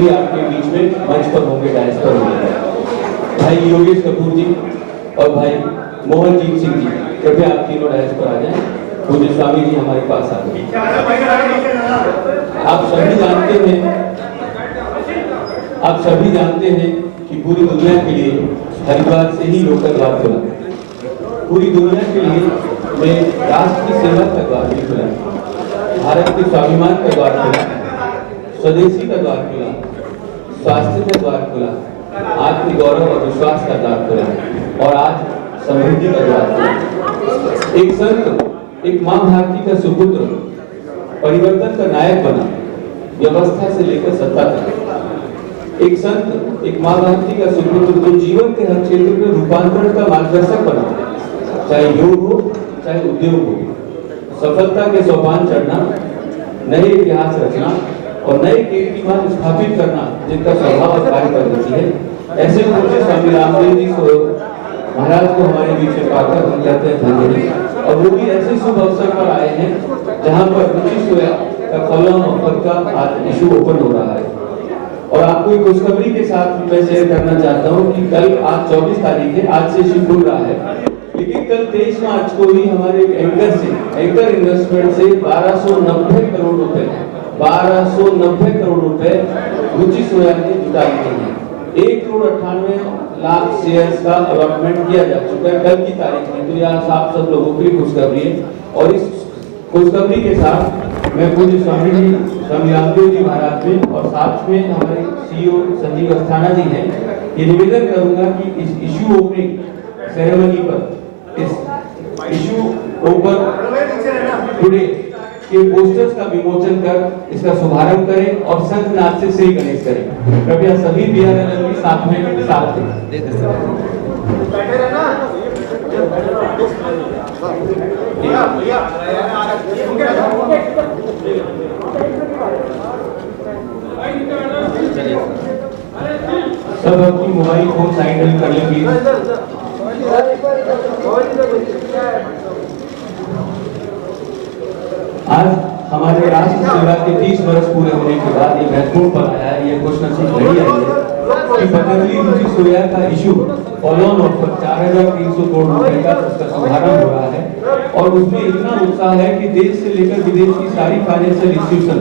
भी आपके बीच में मंच पर होंगे, डायस पर होंगे। भाई योगेश कपूर जी और भाई मोहनजीत सिंह जी, कृपया आप तीनों डायस पर आ जाएं। पूज्य स्वामी जी हमारे पास आ गए। आप सभी जानते हैं कि पूरी दुनिया के लिए हरिद्वार से ही योग का द्वार खुला। पूरी दुनिया के लिए मैं राष्ट्र की सेवा का द्वार भी खुला, भारत के स्वाभिमान का द्वार खुला, स्वदेशी का द्वार खुला, स्वास्थ्य का द्वार खुला, आत्म गौरव और विश्वास का द्वार खुला और आज समृद्धि का द्वार खुला। एक संत, एक मां भारती का सुपुत्र परिवर्तन का नायक बना, व्यवस्था से लेकर सत्ता तक। एक संत, एक मां भारती का सुपुत्र जो जीवन के हर क्षेत्र में रूपांतरण का मार्गदर्शक बना, चाहे योग हो चाहे उद्योग हो। सफलता के सोपान चढ़ना, नए इतिहास रचना और नए कीर्तिमान स्थापित करना जिनका स्वभाव और कार्य करती है, ऐसे पूज्य स्वामी रामदेव जी को महाराज को हमारे बीच में पाकर हम कहते हैं धन्यवाद। और वो भी ऐसे शुभ अवसर पर आए हैं जहां पर रुचि सोया का फॉलोअन ऑफर का आज इशू ओपन हो रहा है। और आपको एक खुशखबरी के साथ मैं शेयर करना चाहता हूं कि कल आज 24 तारीख है, आज से इशू खुल रहा है, लेकिन कल 23 मार्च को ही हमारे एंकर इन्वेस्टमेंट से 1290 करोड़ रुपए 1290 करोड़ रुपए रुचि सोया ने जुटा लिए हैं। 1,98,00,000 शेयर्स का अलॉटमेंट किया जा चुका है कल की तारीख में। तो यह आप सब लोगों की खुशखबरी है। और इस खुशखबरी के साथ मैं पूज्य स्वामी रामदेव जी महाराज जी और साथ में हमारे सीईओ संजीव अस्थाना जी हैं, ये निवेदन करूंगा कि इस इशू ओपनिंग सेरेमनी पर, इस इशू ओपन टुडे के पोस्टर्स का विमोचन कर इसका शुभारंभ करें और शंखनाद से श्री गणेश करें। कृपया सभी बीआरएल भी साथ में साथ दें। सब अपनी मोबाइल फोन साइड कर लेंगे। आज हमारे राष्ट्र सेवा के 30 वर्ष पूरे होने के बाद ये महत्वपूर्ण पल आया है, ये खुशनसीब घड़ी आई है कि पतंजलि रुचि सोया का इशू फॉलोअन ऑफर 4,300 करोड़ रुपए का उसका शुभारंभ हो रहा है। और उसमें इतना उत्साह है कि देश से लेकर विदेश की सारी फाइनेंशियल इंस्टीट्यूशन,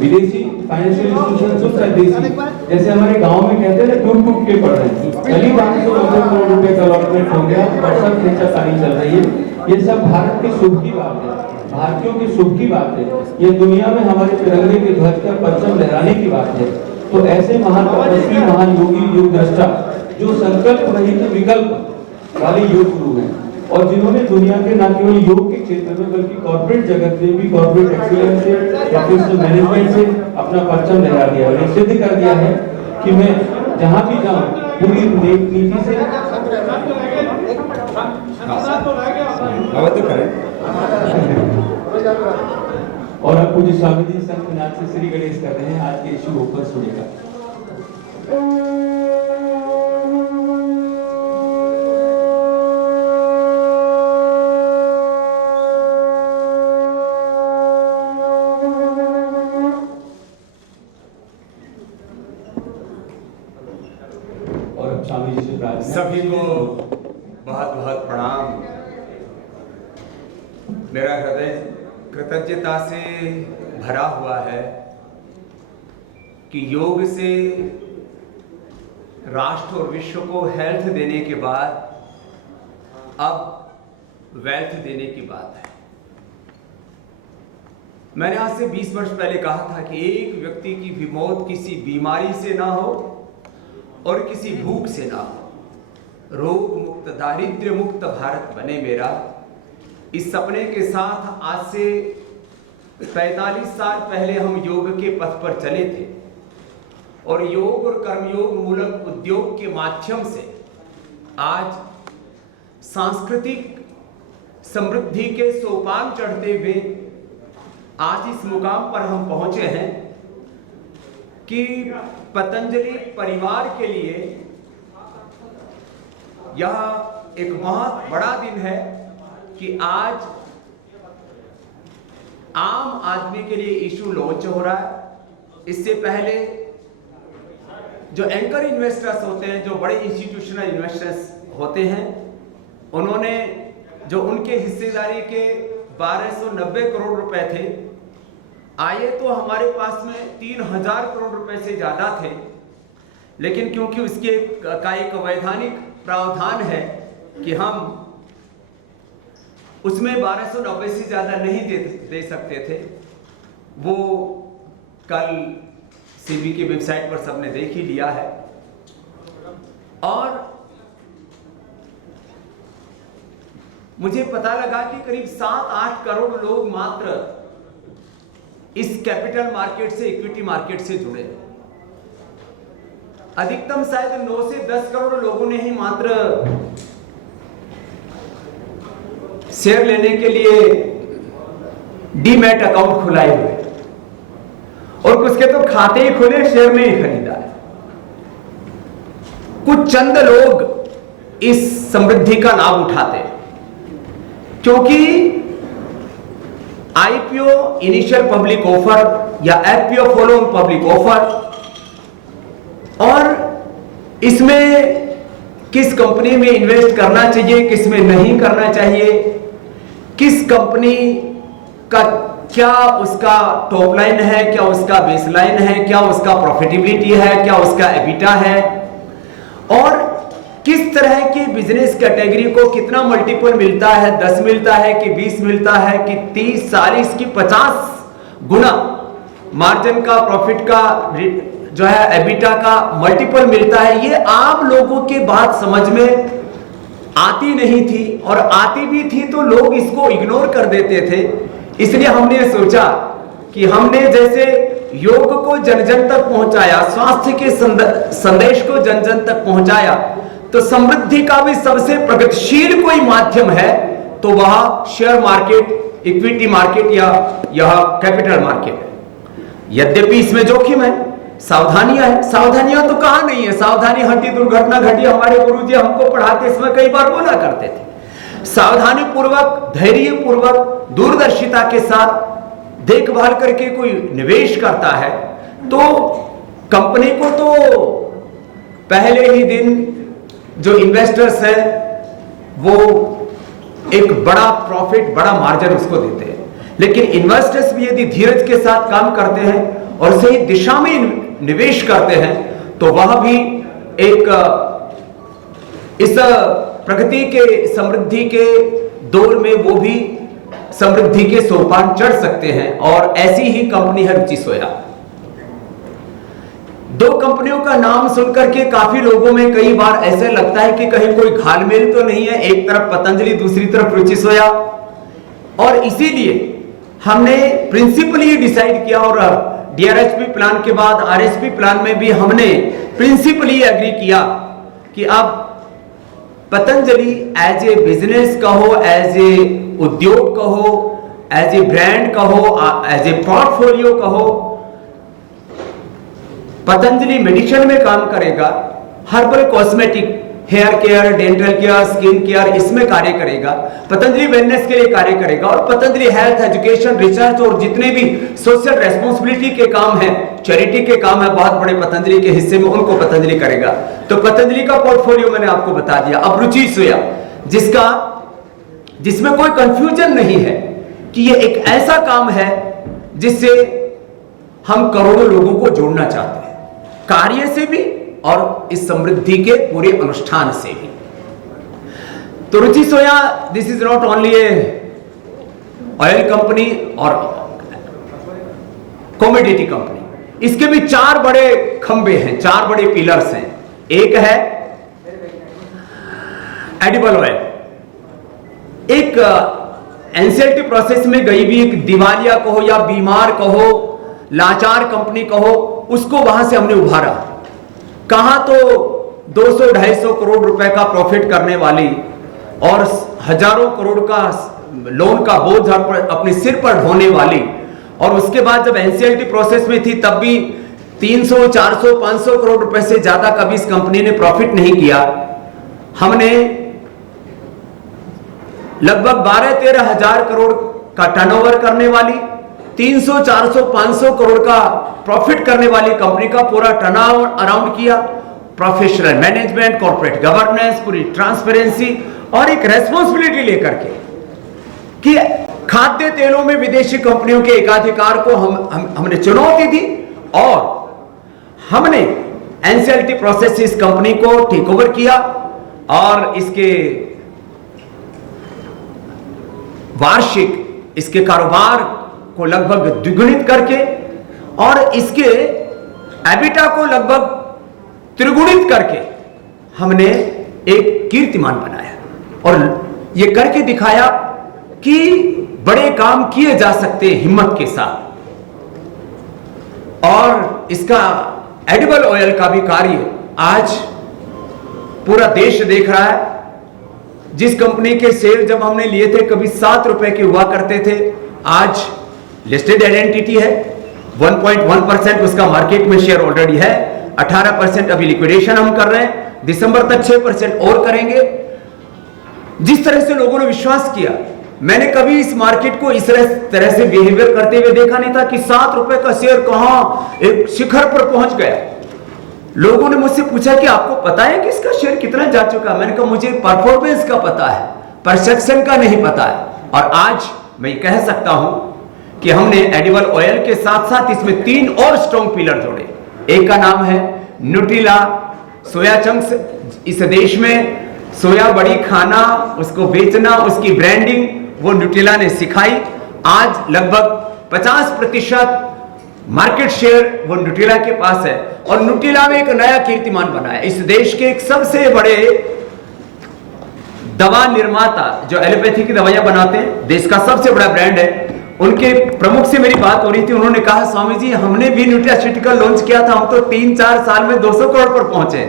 विदेशी फाइनेंशियल इंस्टीट्यूशन चाहे देशी, जैसे हमारे गांव में कहते हैं टूट टूट के पड़ रहे हैं, करीब 590 करोड़ रुपए का अलॉटमेंट हो गया और सब खींचातानी चल रही है। ये सब भारत की शुभ की बात है, भारतीयों की शुभ की बात है। ये दुनिया में हमारे तिरंगे के ध्वज का परचम लहराने की बात है। तो ऐसे महान तपस्वी, महान योगी, योग दृष्टा जो संकल्प रहित विकल्प वाले योग गुरु हैं और जिन्होंने दुनिया के न केवल योग के क्षेत्र में बल्कि कॉर्पोरेट जगत में भी कॉर्पोरेट एक्सीलेंस से, प्रोफेशनल मैनेजमेंट से अपना परचम लहरा दिया और सिद्ध कर दिया है कि मैं जहां भी जाऊं पूरी नीति से और अब पूज्य स्वामी जी शंखनाद से श्री गणेश कर रहे हैं। आज के इशू ओपन सुनेगा। और अब स्वामी जी से प्रार्थना। सभी को बहुत बहुत प्रणाम। मेरा हृदय कृतज्ञता से भरा हुआ है कि योग से राष्ट्र और विश्व को हेल्थ देने के बाद अब वेल्थ देने की बात है। मैंने आज से 20 वर्ष पहले कहा था कि एक व्यक्ति की भी मौत किसी बीमारी से ना हो और किसी भूख से ना हो, रोग मुक्त, दारिद्र्य मुक्त भारत बने मेरा। इस सपने के साथ आज से 45 साल पहले हम योग के पथ पर चले थे और योग और कर्मयोग मूलक उद्योग के माध्यम से आज सांस्कृतिक समृद्धि के सोपान चढ़ते हुए आज इस मुकाम पर हम पहुंचे हैं कि पतंजलि परिवार के लिए यह एक बहुत बड़ा दिन है कि आज आम आदमी के लिए इशू लॉन्च हो रहा है। इससे पहले जो एंकर इन्वेस्टर्स होते हैं, जो बड़े इंस्टीट्यूशनल इन्वेस्टर्स होते हैं, उन्होंने जो उनके हिस्सेदारी के 1290 करोड़ रुपए थे, आए तो हमारे पास में 3000 करोड़ रुपए से ज्यादा थे, लेकिन क्योंकि उसके का एक वैधानिक प्रावधान है कि हम उसमें 1290 से ज्यादा नहीं दे सकते थे, वो कल सीबी की वेबसाइट पर सबने देख ही लिया है। और मुझे पता लगा कि करीब 7-8 करोड़ लोग मात्र इस कैपिटल मार्केट से, इक्विटी मार्केट से जुड़े। अधिकतम शायद 9 से 10 करोड़ लोगों ने ही मात्र शेयर लेने के लिए डीमैट अकाउंट खुलाए हुए, और उसके तो खाते ही खुले, शेयर में ही खरीदा है। कुछ चंद लोग इस समृद्धि का लाभ उठाते हैं, क्योंकि आईपीओ, इनिशियल पब्लिक ऑफर या FPO, follow on public offer, और इसमें किस कंपनी में इन्वेस्ट करना चाहिए, किस में नहीं करना चाहिए, किस कंपनी का क्या उसका टॉप लाइन है, क्या उसका बेस लाइन है, क्या उसका प्रॉफिटेबिलिटी है, क्या उसका एबिटा है, और किस तरह की बिजनेस कैटेगरी को कितना मल्टीपल मिलता है, 10 मिलता है कि 20 मिलता है कि 30, 40 की 50 गुना मार्जिन का, प्रॉफिट का, जो है एबिटा का मल्टीपल मिलता है। ये आम लोगों के बात समझ में आती नहीं थी, और आती भी थी तो लोग इसको इग्नोर कर देते थे। इसलिए हमने सोचा कि हमने जैसे योग को जन जन तक पहुंचाया, स्वास्थ्य के संदेश को जन जन तक पहुंचाया, तो समृद्धि का भी सबसे प्रगतिशील कोई माध्यम है तो वह शेयर मार्केट, इक्विटी मार्केट या यह कैपिटल मार्केट है। यद्यपि इसमें जोखिम है, सावधानियां है, सावधानियां तो कहां नहीं है, सावधानी हटी दुर्घटना घटी, हमारे गुरुजी हमको पढ़ाते इसमें कई बार बोला करते थे। सावधानी पूर्वक, धैर्य पूर्वक, दूरदर्शिता के साथ देखभाल करके कोई निवेश करता है तो कंपनी को तो पहले ही दिन जो इन्वेस्टर्स है वो एक बड़ा प्रॉफिट, बड़ा मार्जिन उसको देते हैं। लेकिन इन्वेस्टर्स भी यदि धीरज के साथ काम करते हैं और सही दिशा में निवेश करते हैं तो वह भी एक इस प्रगति के, समृद्धि के दौर में वो भी समृद्धि के सोपान चढ़ सकते हैं। और ऐसी ही कंपनी है रुचि सोया। दो कंपनियों का नाम सुनकर के काफी लोगों में कई बार ऐसे लगता है कि कहीं कोई घालमेल तो नहीं है, एक तरफ पतंजलि, दूसरी तरफ रुचि सोया, और इसीलिए हमने प्रिंसिपली डिसाइड किया, और डीआरएसपी प्लान के बाद आरएसपी प्लान में भी हमने प्रिंसिपली एग्री किया कि अब पतंजलि एज ए बिजनेस कहो, एज ए उद्योग कहो, एज ए ब्रांड कहो, एज ए पोर्टफोलियो कहो, पतंजलि मेडिसिन में काम करेगा, herbal cosmetic, hair care, dental care, skin care, इसमें कार्य करेगा, पतंजलि वेलनेस के लिए कार्य करेगा, और पतंजलि हेल्थ, एजुकेशन, रिसर्च और जितने भी सोशल रेस्पॉन्सिबिलिटी के काम है, चैरिटी के काम है, बहुत बड़े पतंजलि के हिस्से में, उनको पतंजलि करेगा। तो पतंजलि का पोर्टफोलियो मैंने आपको बता दिया। अब रुचि सोया, जिसमें कोई कंफ्यूजन नहीं है कि ये एक ऐसा काम है जिससे हम करोड़ों लोगों को जोड़ना चाहते हैं, कार्य से भी और इस समृद्धि के पूरे अनुष्ठान से भी। तो Ruchi Soya, this is not only a oil company और कमोडिटी कंपनी, इसके भी 4 बड़े खंबे हैं, 4 बड़े पिलर्स हैं। एक है एडिबल ऑयल, एक एनसीएलटी प्रोसेस में गई भी एक दिवालिया कहो या बीमार कहो, लाचार कंपनी कहो, उसको वहां से हमने उभारा। कहां तो 200-250 करोड़ रुपए का प्रॉफिट करने वाली और हजारों करोड़ का लोन का बोझ अपने सिर पर ढोने वाली, और उसके बाद जब एनसीएलटी प्रोसेस में थी तब भी 300, 400, 500 करोड़ रुपए से ज्यादा कभी इस कंपनी ने प्रॉफिट नहीं किया। हमने लगभग 12-13 हजार करोड़ का टर्नओवर करने वाली 300, 400, 500 करोड़ का प्रॉफिट करने वाली कंपनी का पूरा टर्न अराउंड किया, प्रोफेशनल मैनेजमेंट, कॉर्पोरेट गवर्नेंस, पूरी ट्रांसपेरेंसी और एक रेस्पॉन्सिबिलिटी लेकर के कि खाद्य तेलों में विदेशी कंपनियों के एकाधिकार को हमने चुनौती दी और हमने एनसीएलटी प्रोसेसेस कंपनी को टेक ओवर किया और इसके वार्षिक इसके कारोबार को लगभग द्विगुणित करके और इसके एबिटा को लगभग त्रिगुणित करके हमने एक कीर्तिमान बनाया और यह करके दिखाया कि बड़े काम किए जा सकते हैं हिम्मत के साथ। और इसका एडिबल ऑयल का भी कार्य आज पूरा देश देख रहा है। जिस कंपनी के शेयर जब हमने लिए थे कभी 7 रुपए के हुआ करते थे, आज लिस्टेड आइडेंटिटी है, 1.1% उसका मार्केट में शेयर ऑलरेडी है, 18% अभी लिक्विडेशन हम कर रहे हैं, दिसंबर तक 6% और करेंगे। जिस तरह से लोगों ने विश्वास किया, मैंने कभी इस मार्केट को इस तरह से बिहेवियर करते हुए देखा नहीं था कि 7 रुपए का शेयर कहां एक शिखर पर पहुंच गया। लोगों ने मुझसे पूछा कि आपको पता है कि इसका शेयर कितना जा चुका? मैंने कहा मुझे परफॉर्मेंस का पता है, परसेप्शन का नहीं पता है। और आज मैं कह सकता हूं कि हमने एडिबल ऑयल के साथ साथ इसमें 3 और स्ट्रॉन्ग पिलर जोड़े। एक का नाम है न्यूट्रिला सोया चंक्स। इस देश में सोया बड़ी खाना, उसको बेचना, उसकी ब्रांडिंग वो न्यूट्रिला ने सिखाई। आज लगभग 50% मार्केट शेयर वो न्यूट्रिला के पास है और न्यूट्रिला में एक नया कीर्तिमान बना है। इस देश के एक सबसे बड़े दवा निर्माता जो एलोपैथी की दवाइयां बनाते हैं, देश का सबसे बड़ा ब्रांड है, उनके प्रमुख से मेरी बात हो रही थी। उन्होंने कहा स्वामी जी हमने भी न्यूट्रास्यूटिकल लॉन्च किया था, हम तो 3-4 साल में 200 करोड़ पर पहुंचे,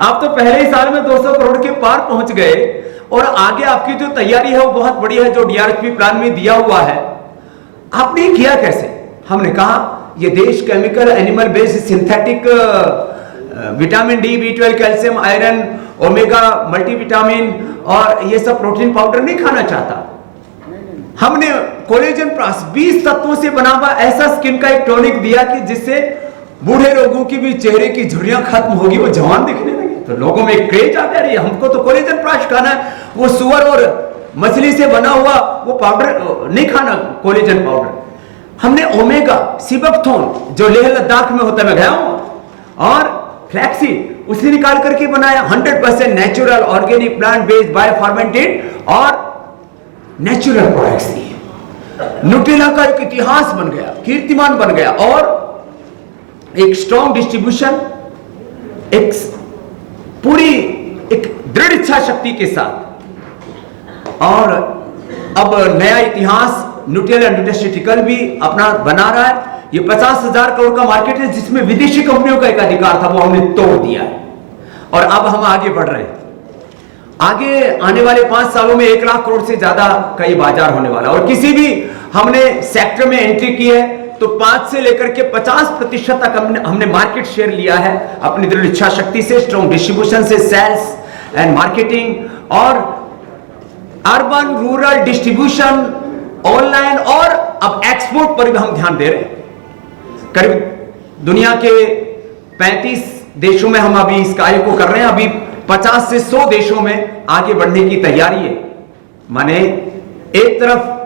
आप तो पहले ही साल में 200 करोड़ के पार पहुंच गए और आगे आपकी जो तैयारी है वो बहुत बड़ी है, जो डीआरएसपी प्लान में दिया हुआ है, आपने किया कैसे? हमने कहा ये देश chemical animal based synthetic vitamin D, B12, calcium, iron, omega multivitamin और ये सब प्रोटीन पाउडर नहीं खाना चाहता। हमने कोलेजन प्लस 20 तत्वों से बना हुआ ऐसा स्किन का एक टॉनिक दिया कि जिससे बूढ़े लोगों की भी चेहरे की झुर्रियां खत्म होगी, वो जवान दिखने लगे। तो लोगों में एक क्रेज आ गया, हमको तो कोलेजन प्लस खाना है, वो सुअर और मछली से बना हुआ वो पाउडर नहीं खाना, कोलेजन पाउडर। हमने ओमेगा सिबकथोन जो लेह लद्दाख में होता है, मैं गया हूं, और फ्लैक्सीड उसे निकाल करके बनाया 100% natural organic plant based bio fermented और नेचुरल प्रोडक्ट्स दिए। न्यूट्रिला का एक इतिहास बन गया, कीर्तिमान बन गया और एक स्ट्रॉन्ग डिस्ट्रीब्यूशन, एक पूरी एक दृढ़ इच्छा शक्ति के साथ। और अब नया इतिहास न्यूट्रिला न्यूट्रास्यूटिकल भी अपना बना रहा है। ये 50,000 करोड़ का मार्केट है जिसमें विदेशी कंपनियों का एक अधिकार था, वो हमने तोड़ दिया है और अब हम आगे बढ़ रहे हैं। आगे आने वाले 5 सालों में 1 लाख करोड़ से ज्यादा का ये बाजार होने वाला। और किसी भी हमने सेक्टर में एंट्री की है तो 5 से लेकर के 50% तक हमने मार्केट शेयर लिया है अपनी दृढ़ इच्छा शक्ति से, स्ट्रॉन्ग डिस्ट्रीब्यूशन से, सेल्स एंड मार्केटिंग और अर्बन रूरल डिस्ट्रीब्यूशन, ऑनलाइन और अब एक्सपोर्ट पर भी हम ध्यान दे रहे हैं। करीब दुनिया के 35 देशों में हम अभी इस कार्य को कर रहे हैं। अभी 50 से 100 देशों में आगे बढ़ने की तैयारी है। माने एक तरफ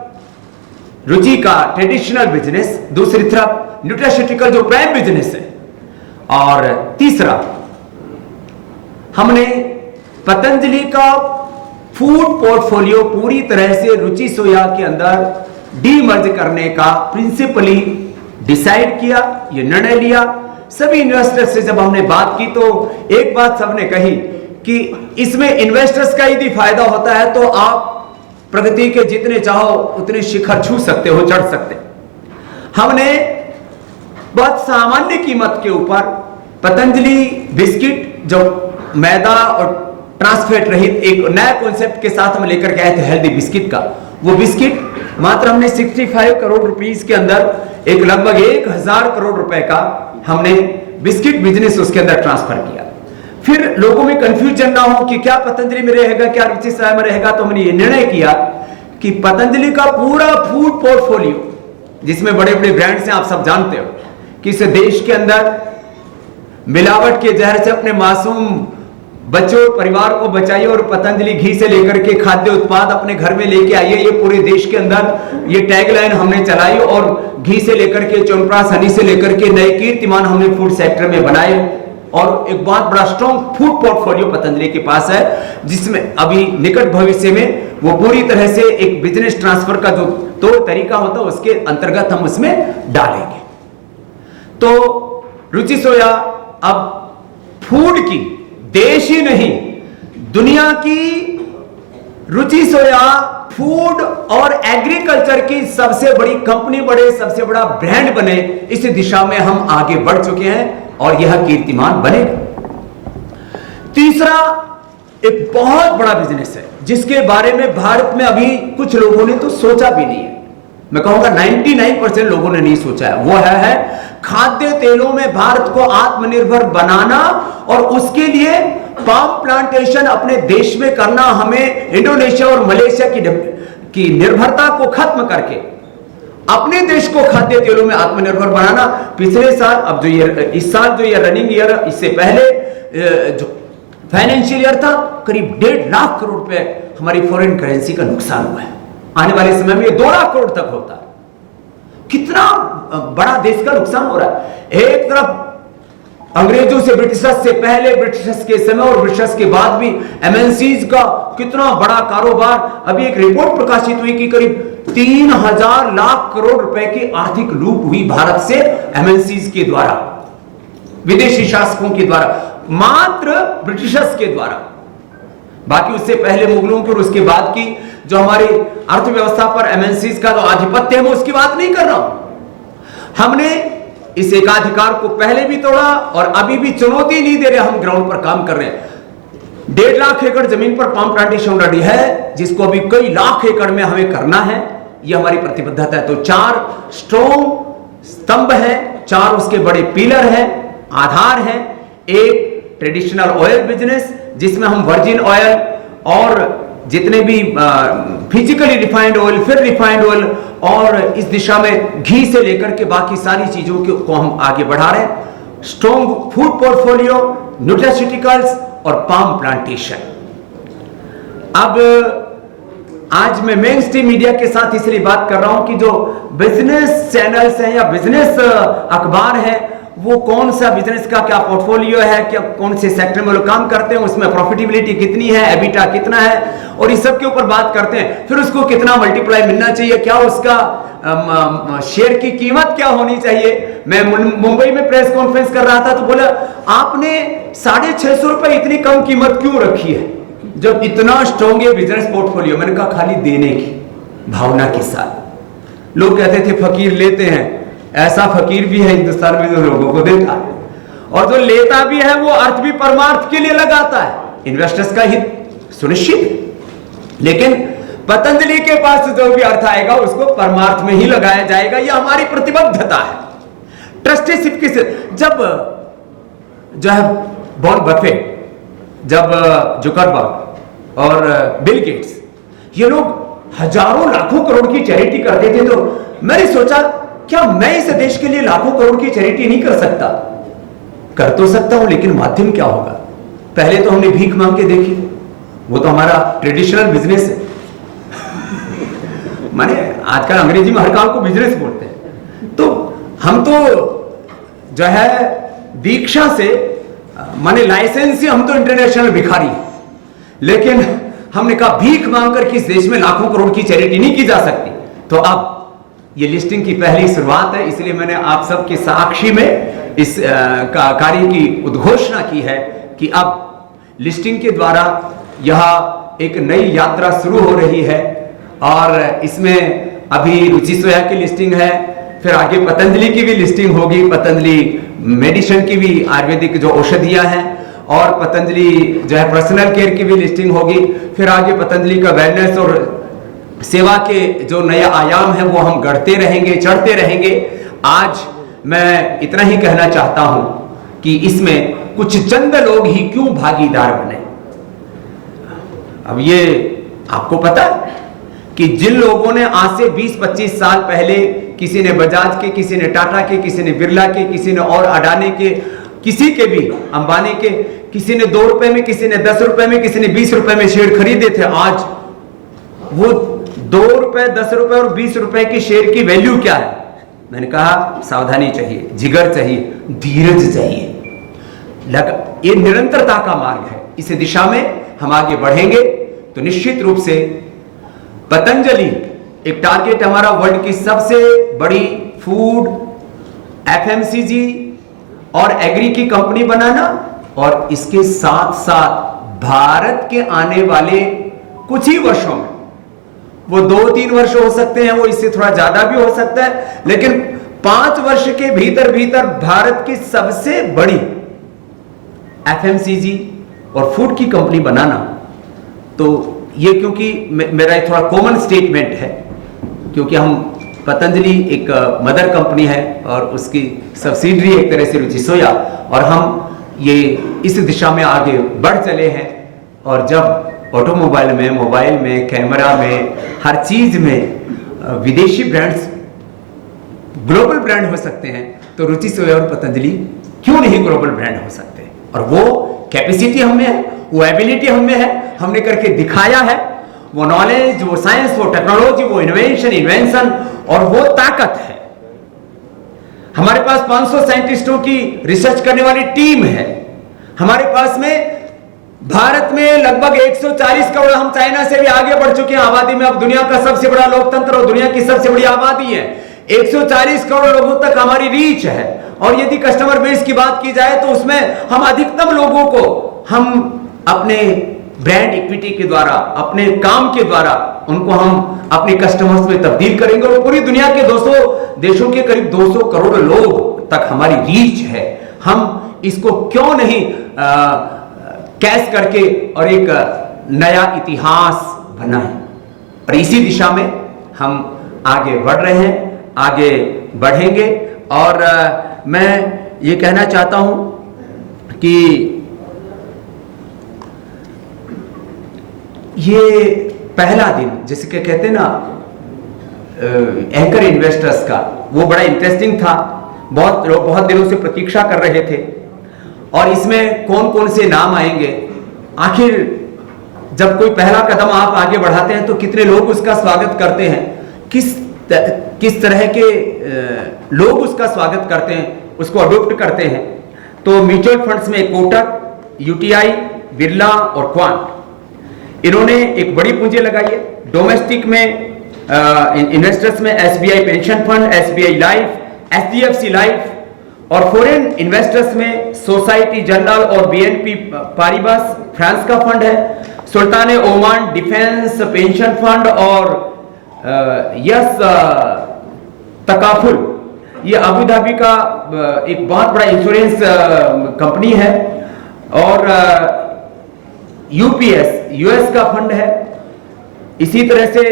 रुचि का ट्रेडिशनल बिजनेस, दूसरी तरफ न्यूट्रास्यूटिकल जो प्राइम बिजनेस है, और तीसरा हमने पतंजलि का फूड पोर्टफोलियो पूरी तरह से रुचि सोया के अंदर डीमर्ज करने का प्रिंसिपली डिसाइड किया, ये निर्णय लिया। सभी इन्वेस्टर्स से जब हमने बात की तो एक बात सबने कही कि इसमें इन्वेस्टर्स का यदि फायदा होता है तो आप प्रगति के जितने चाहो उतने शिखर छू सकते हो, चढ़ सकते। हमने बहुत सामान्य कीमत के ऊपर पतंजलि बिस्किट जो मैदा और ट्रांसफैट रहित एक नया कॉन्सेप्ट के साथ हम लेकर के आए थे हेल्दी बिस्किट का। वो बिस्किट मात्र हमने 65 करोड़ रुपीस के अंदर एक लगभग 1000 करोड़ रुपए का हमने बिस्किट बिजनेस उसके अंदर ट्रांसफर किया। फिर लोगों में कंफ्यूजन ना हो कि क्या पतंजलि में रहेगा, क्या रुचि सोया में रहेगा, तो हमने ये निर्णय किया कि पतंजलि का पूरा फूड पोर्टफोलियो जिसमें बड़े बड़े ब्रांड्स हैं, आप सब जानते हो कि इस देश के अंदर मिलावट के जहर से अपने मासूम बच्चों और परिवार को बचाइए और पतंजलि घी से लेकर के खाद्य उत्पाद अपने घर में लेके आइए। ये पूरे देश के अंदर ये टैगलाइन हमने चलाई और घी से लेकर के च्यवनप्राश हनी से लेकर के नए कीर्तिमान हमने फूड सेक्टर में बनाए और एक बहुत बड़ा स्ट्रॉन्ग फूड पोर्टफोलियो पतंजलि के पास है, जिसमें अभी निकट भविष्य में वो पूरी तरह से एक बिजनेस ट्रांसफर का जो तौर तरीका होता है उसके अंतर्गत हम उसमें डालेंगे। तो रुचि सोया अब फूड की, देश ही नहीं दुनिया की रुचि सोया फूड और एग्रीकल्चर की सबसे बड़ी कंपनी बने, सबसे बड़ा ब्रांड बने, इस दिशा में हम आगे बढ़ चुके हैं और यह कीर्तिमान बनेगा। तीसरा एक बहुत बड़ा बिजनेस है जिसके बारे में भारत में अभी कुछ लोगों ने तो सोचा भी नहीं है, मैं कहूंगा 99% लोगों ने नहीं सोचा है, वो है खाद्य तेलों में भारत को आत्मनिर्भर बनाना और उसके लिए पाम प्लांटेशन अपने देश में करना। हमें इंडोनेशिया और मलेशिया की निर्भरता को खत्म करके अपने देश को खाद्य तेलों में आत्मनिर्भर बनाना। पिछले साल, अब जो ये इस साल जो ये रनिंग ईयर, इससे पहले जो फाइनेंशियल ईयर था, करीब 1.5 लाख करोड़ रुपए हमारी फॉरेन करेंसी का नुकसान हुआ है। आने वाले समय में ये 2 लाख करोड़ तक होता है। कितना बड़ा देश का नुकसान हो रहा है। एक तरफ अंग्रेजों से, ब्रिटिशर्स से पहले, ब्रिटिशर्स के समय और ब्रिटिशर्स के बाद भी एमएनसीज का कितना बड़ा कारोबार। अभी एक रिपोर्ट प्रकाशित हुई कि करीब 3000 लाख करोड़ रुपए की आर्थिक लूट हुई भारत से एमएनसीज के द्वारा, विदेशी शासकों के द्वारा, मात्र ब्रिटिशर्स के द्वारा। बाकी उससे पहले मुगलों की और उसके बाद की जो हमारी अर्थव्यवस्था पर एमएनसीज का जो आधिपत्य है, मैं उसकी बात नहीं कर रहा हूं। हमने इस एकाधिकार को पहले भी तोड़ा और अभी भी चुनौती नहीं दे रहे, हम ग्राउंड पर काम कर रहे हैं। 1.5 लाख एकड़ जमीन पर पाम प्लांटेशन रेडी है, जिसको अभी कई लाख एकड़ में हमें करना है, यह हमारी प्रतिबद्धता है। तो 4 स्ट्रॉन्ग स्तंभ है, 4 उसके बड़े पिलर हैं, आधार हैं। एक ट्रेडिशनल ऑयल बिजनेस, जिसमें हम वर्जिन ऑयल और जितने भी फिजिकली रिफाइंड ऑयल, फिर रिफाइंड ऑयल और इस दिशा में घी से लेकर के बाकी सारी चीजों को हम आगे बढ़ा रहे हैं। स्ट्रॉन्ग फूड पोर्टफोलियो, न्यूट्रास्यूटिकल्स और पाम प्लांटेशन। अब आज मैं मेन स्ट्रीम मीडिया के साथ इसलिए बात कर रहा हूं कि जो बिजनेस चैनल्स हैं या बिजनेस अखबार है, वो कौन सा बिजनेस का क्या पोर्टफोलियो है, क्या कौन से सेक्टर में लोग काम करते हैं, उसमें प्रॉफिटेबिलिटी कितनी है, एबिटा कितना है, और इस सब के ऊपर बात करते हैं। फिर उसको कितना मल्टीप्लाई मिलना चाहिए, क्या उसका शेयर की कीमत क्या होनी चाहिए। मैं मुंबई में प्रेस कॉन्फ्रेंस कर रहा था तो बोला, आपने 650 रुपए इतनी कम कीमत क्यों रखी है जब इतना स्ट्रॉन्ग है बिजनेस पोर्टफोलियो। मैंने कहा खाली देने की भावना के साथ। लोग कहते थे फकीर लेते हैं, ऐसा फकीर भी है हिंदुस्तान में जो लोगों को देता है, और जो लेता भी है वो अर्थ भी परमार्थ के लिए लगाता है, इन्वेस्टर्स का हित सुनिश्चित है। लेकिन पतंजलि के पास जो भी अर्थ आएगा उसको परमार्थ में ही लगाया जाएगा, यह हमारी प्रतिबद्धता है। ट्रस्टीशिप की जब जो है वॉरेन बफेट, जब जुकरबर्ग और बिल गेट्स, ये लोग हजारों लाखों करोड़ की चैरिटी करते थे, तो मैंने सोचा क्या मैं इस देश के लिए लाखों करोड़ की चैरिटी नहीं कर सकता? कर तो सकता हूं, लेकिन माध्यम क्या होगा? पहले तो हमने भीख मांग के देखी, वो तो हमारा ट्रेडिशनल बिजनेस है। माने आजकल अंग्रेजी में हर काम को बिजनेस बोलते हैं, तो हम तो जो है दीक्षा से, माने लाइसेंस से हम तो इंटरनेशनल भिखारी, लेकिन हमने कहा भीख मांगकर किस देश में लाखों करोड़ की चैरिटी नहीं की जा सकती। तो अब ये लिस्टिंग की पहली शुरुआत है, इसलिए मैंने आप सबके साक्षी में इस कार्य की उद्घोषणा की है कि अब लिस्टिंग के द्वारा यह एक नई यात्रा शुरू हो रही है। और इसमें अभी रुचि सोया की लिस्टिंग है, फिर आगे पतंजलि की भी लिस्टिंग होगी, पतंजलि मेडिसिन की भी, आयुर्वेदिक जो औषधियां हैं, और पतंजलि जो है पर्सनल केयर की भी लिस्टिंग होगी। फिर आगे पतंजलि का वेलनेस और सेवा के जो नया आयाम है वो हम गढ़ते रहेंगे, चढ़ते रहेंगे। आज मैं इतना ही कहना चाहता हूं कि इसमें कुछ चंद लोग ही क्यों भागीदार बने। अब ये आपको पता है कि जिन लोगों ने आज से 20-25 साल पहले किसी ने बजाज के, किसी ने टाटा के, किसी ने बिरला के, किसी ने और अडानी के, किसी के भी अंबानी के, किसी ने 2 रुपए में, किसी ने 10 रुपए में, किसी ने 20 रुपए में शेयर खरीदे थे। आज वो 2 रुपए, 10 रुपए और 20 रुपए की शेयर की वैल्यू क्या है? मैंने कहा सावधानी चाहिए, जिगर चाहिए, धीरज चाहिए, ये निरंतरता का मार्ग है। इस दिशा में हम आगे बढ़ेंगे तो निश्चित रूप से पतंजलि एक टारगेट हमारा वर्ल्ड की सबसे बड़ी फूड, एफएमसीजी और एग्री की कंपनी बनाना, और इसके साथ साथ भारत के आने वाले कुछ ही वर्षों में, वो 2-3 वर्ष हो सकते हैं, वो इससे थोड़ा ज्यादा भी हो सकता है, लेकिन 5 वर्ष के भीतर भीतर भारत की सबसे बड़ी एफएमसीजी और फूड की कंपनी बनाना। तो ये क्योंकि मेरा थोड़ा कॉमन स्टेटमेंट है, क्योंकि हम पतंजलि एक मदर कंपनी है और उसकी सब्सिडरी एक तरह से रुचि सोया, और हम ये इस दिशा में आगे बढ़ चले हैं। और जब ऑटोमोबाइल में, मोबाइल में, कैमरा में, हर चीज में विदेशी ब्रांड्स ग्लोबल ब्रांड हो सकते हैं, तो रुचि सोया और पतंजलि क्यों नहीं ग्लोबल ब्रांड हो सकते? और वो कैपेसिटी हम में है, वो एबिलिटी हम में है, हमने करके दिखाया है। वो नॉलेज, वो साइंस, वो टेक्नोलॉजी, वो इन्वेंशन और वो ताकत है। हमारे पास 500 साइंटिस्टों की रिसर्च करने वाली टीम है। हमारे पास में भारत में लगभग 140 करोड़, हम चाइना से भी आगे बढ़ चुके हैं आबादी में। अब दुनिया का सबसे बड़ा लोकतंत्र और दुनिया की सबसे बड़ी आबादी है। 140 करोड़ लोगों तक हमारी रीच है। और यदि कस्टमर बेस की बात की जाए तो उसमें हम अधिकतम लोगों को हम अपने ब्रांड इक्विटी के द्वारा, अपने काम के द्वारा उनको हम अपने कस्टमर्स में तब्दील करेंगे। और पूरी दुनिया के 200 देशों के करीब 200 करोड़ लोग तक हमारी रीच है। हम इसको क्यों नहीं कैश करके और एक नया इतिहास बनाएं? और इसी दिशा में हम आगे बढ़ रहे हैं, आगे बढ़ेंगे। और मैं ये कहना चाहता हूं कि ये पहला दिन, जैसे कि कहते हैं ना एंकर इन्वेस्टर्स का, वो बड़ा इंटरेस्टिंग था। बहुत लोग बहुत दिनों से प्रतीक्षा कर रहे थे। और इसमें कौन कौन से नाम आएंगे, आखिर जब कोई पहला कदम आप आगे बढ़ाते हैं तो कितने लोग उसका स्वागत करते हैं, किस तरह के लोग उसका स्वागत करते हैं, उसको अडॉप्ट करते हैं। तो म्यूचुअल फंड्स में कोटक, यूटीआई, बिरला और क्वांट, इन्होंने एक बड़ी पूंजी लगाई है। डोमेस्टिक में इन्वेस्टर्स में SBI pension fund, SBI life, HDFC life, और फॉरेन इन्वेस्टर्स में सोसाइटी जनरल और बीएनपी पारिबास फ्रांस का फंड है। सुल्तान ओमान डिफेंस पेंशन फंड और यस तकाफुल, ये अबू धाबी का एक बहुत बड़ा इंश्योरेंस कंपनी है। और यूपीएस यूएस का फंड है। इसी तरह से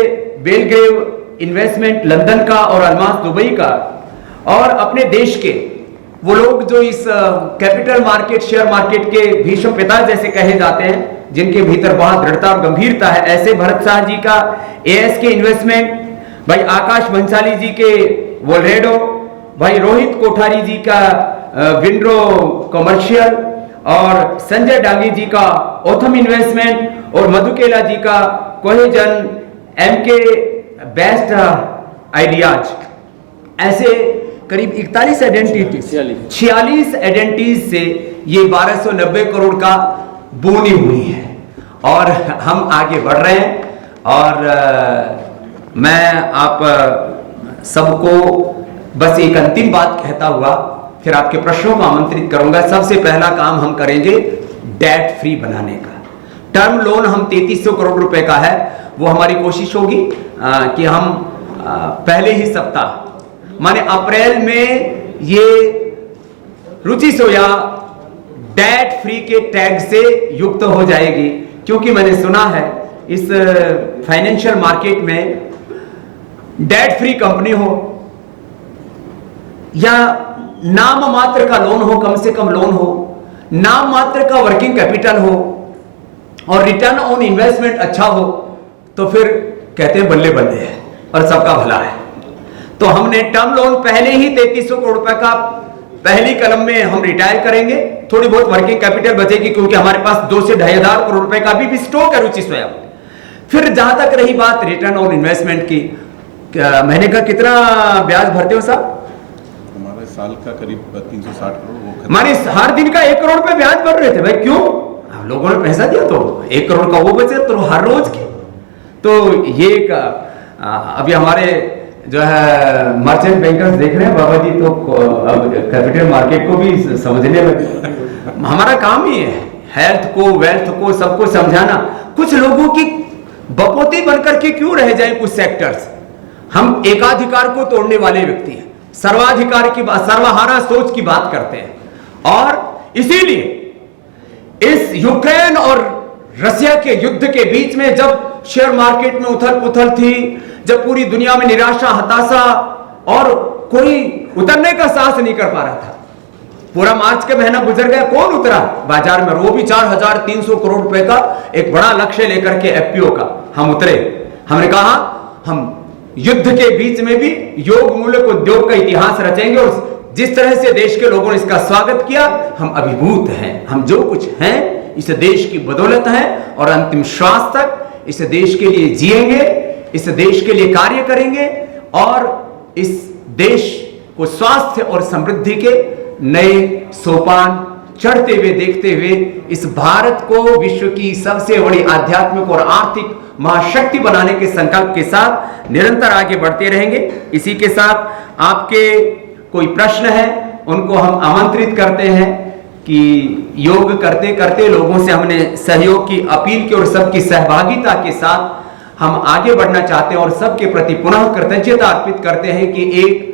बेलग्रेव इन्वेस्टमेंट लंदन का और अल्मास दुबई का। और अपने देश के वो लोग जो इस कैपिटल मार्केट, शेयर मार्केट के भीष्म पिता जैसे कहे जाते हैं, जिनके भीतर बहुत दृढ़ता और गंभीरता है, ऐसे भरत शाह जी का एएस के इन्वेस्टमेंट, भाई आकाश भंसाली जी के वोल्रेडो, भाई रोहित कोठारी जी का विंड्रो कमर्शियल, और संजय डांगी जी का ओथम इन्वेस्टमेंट, और मधुकेला जी का कोहेजन, एमके बेस्ट आइडियाज। ऐसे करीब 41 आइडेंटिटीज, 46 आइडेंटिटीज से ये 1290 करोड़ का बोनी हुई है। और हम आगे बढ़ रहे हैं। और मैं आप सबको बस एक अंतिम बात कहता हुआ फिर आपके प्रश्नों को आमंत्रित करूंगा। सबसे पहला काम हम करेंगे डेट फ्री बनाने का। टर्म लोन हम 3300 करोड़ रुपए का है, वो हमारी कोशिश होगी कि हम पहले ही सप्ताह माने अप्रैल में ये रुचि सोया डेट फ्री के टैग से युक्त हो जाएगी। क्योंकि मैंने सुना है इस फाइनेंशियल मार्केट में डेट फ्री कंपनी हो या नाम मात्र का लोन हो, कम से कम लोन हो, नाम मात्र का वर्किंग कैपिटल हो और रिटर्न ऑन इन्वेस्टमेंट अच्छा हो, तो फिर कहते हैं बल्ले बल्ले है और सबका भला है। तो हमने टर्म लोन पहले ही 3300 करोड़ रुपए का पहली कलम में हम रिटायर करेंगे। थोड़ी बहुत वर्किंग कैपिटल बचेगी क्योंकि हमारे पास 2 से 2,500 करोड़ रुपए का भी स्टॉक है रुचि सोया। फिर जहां तक रही बात रिटर्न ऑन इन्वेस्टमेंट की, महीने का कितना ब्याज भरते हो साहब? हमारे साल का करीब 360 करोड़। हमारे हर दिन का 1 करोड़ रुपए ब्याज भर रहे थे भाई। क्यों? हम लोगों ने पैसा दिया तो 1 करोड़ का वो बचे तो हर रोज की। तो ये एक अभी हमारे जो है मर्चेंट बैंकर्स देख रहे हैं बाबा जी, तो अब कैपिटल मार्केट को भी समझने लगे। हमारा काम ही है हेल्थ को, वेल्थ को, सबको समझाना। कुछ लोगों की बपोती बनकर के क्यों रह जाए कुछ सेक्टर्स। हम एकाधिकार को तोड़ने वाले व्यक्ति हैं, सर्वाधिकार की बात, सर्वहारा सोच की बात करते हैं। और इसीलिए इस यूक्रेन और रसिया के युद्ध के बीच में जब शेयर मार्केट में उथल पुथल थी, जब पूरी दुनिया में निराशा, हताशा और कोई उतरने का साहस नहीं कर पा रहा था, पूरा मार्च का महीना गुजर गया, कौन उतरा बाजार में? वो भी 4,300 करोड़ रुपए का एक बड़ा लक्ष्य लेकर के एफपीओ का हम उतरे। हमने कहा हम युद्ध के बीच में भी योग मूलक उद्योग का इतिहास रचेंगे। और जिस तरह से देश के लोगों ने इसका स्वागत किया, हम अभिभूत हैं। हम जो कुछ हैं इस देश की बदौलत है और अंतिम श्वास तक इस देश के लिए जिएंगे, इस देश के लिए कार्य करेंगे और इस देश को स्वास्थ्य और समृद्धि के नए सोपान चढ़ते हुए देखते हुए इस भारत को विश्व की सबसे बड़ी आध्यात्मिक और आर्थिक महाशक्ति बनाने के संकल्प के साथ निरंतर आगे बढ़ते रहेंगे। इसी के साथ आपके कोई प्रश्न है उनको हम आमंत्रित करते हैं कि योग करते करते लोगों से हमने सहयोग की अपील की और सबकी सहभागिता के साथ हम आगे बढ़ना चाहते हैं और सबके प्रति पुनः कृतज्ञता अर्पित करते हैं कि एक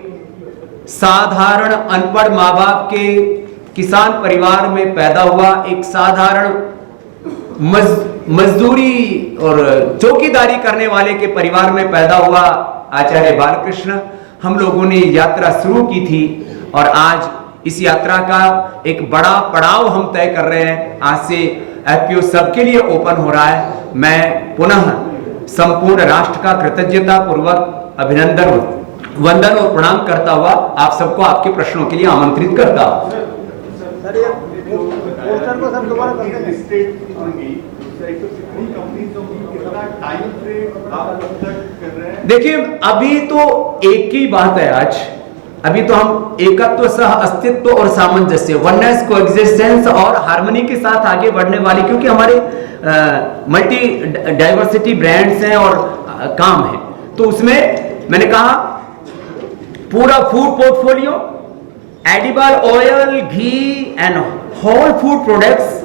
साधारण अनपढ़ माँ बाप के किसान परिवार में पैदा हुआ, एक साधारण मजदूरी और चौकीदारी करने वाले के परिवार में पैदा हुआ आचार्य बालकृष्ण, हम लोगों ने यात्रा शुरू की थी और आज इस यात्रा का एक बड़ा पड़ाव हम तय कर रहे हैं। आज से एफपीओ सबके लिए ओपन हो रहा है। मैं पुनः संपूर्ण राष्ट्र का कृतज्ञता पूर्वक अभिनंदन, वंदन और प्रणाम करता हुआ आप सबको आपके प्रश्नों के लिए आमंत्रित करता हूं। देखिए अभी तो एक ही बात है आज, अभी तो हम एकत्व, सह अस्तित्व और सामंजस्य, वननेस, कोएग्जिस्टेंस और हार्मनी के साथ आगे बढ़ने वाली, क्योंकि हमारे मल्टी डाइवर्सिटी ब्रांड्स हैं और काम है, तो उसमें मैंने कहा पूरा food portfolio, edible oil, ghee and whole food products,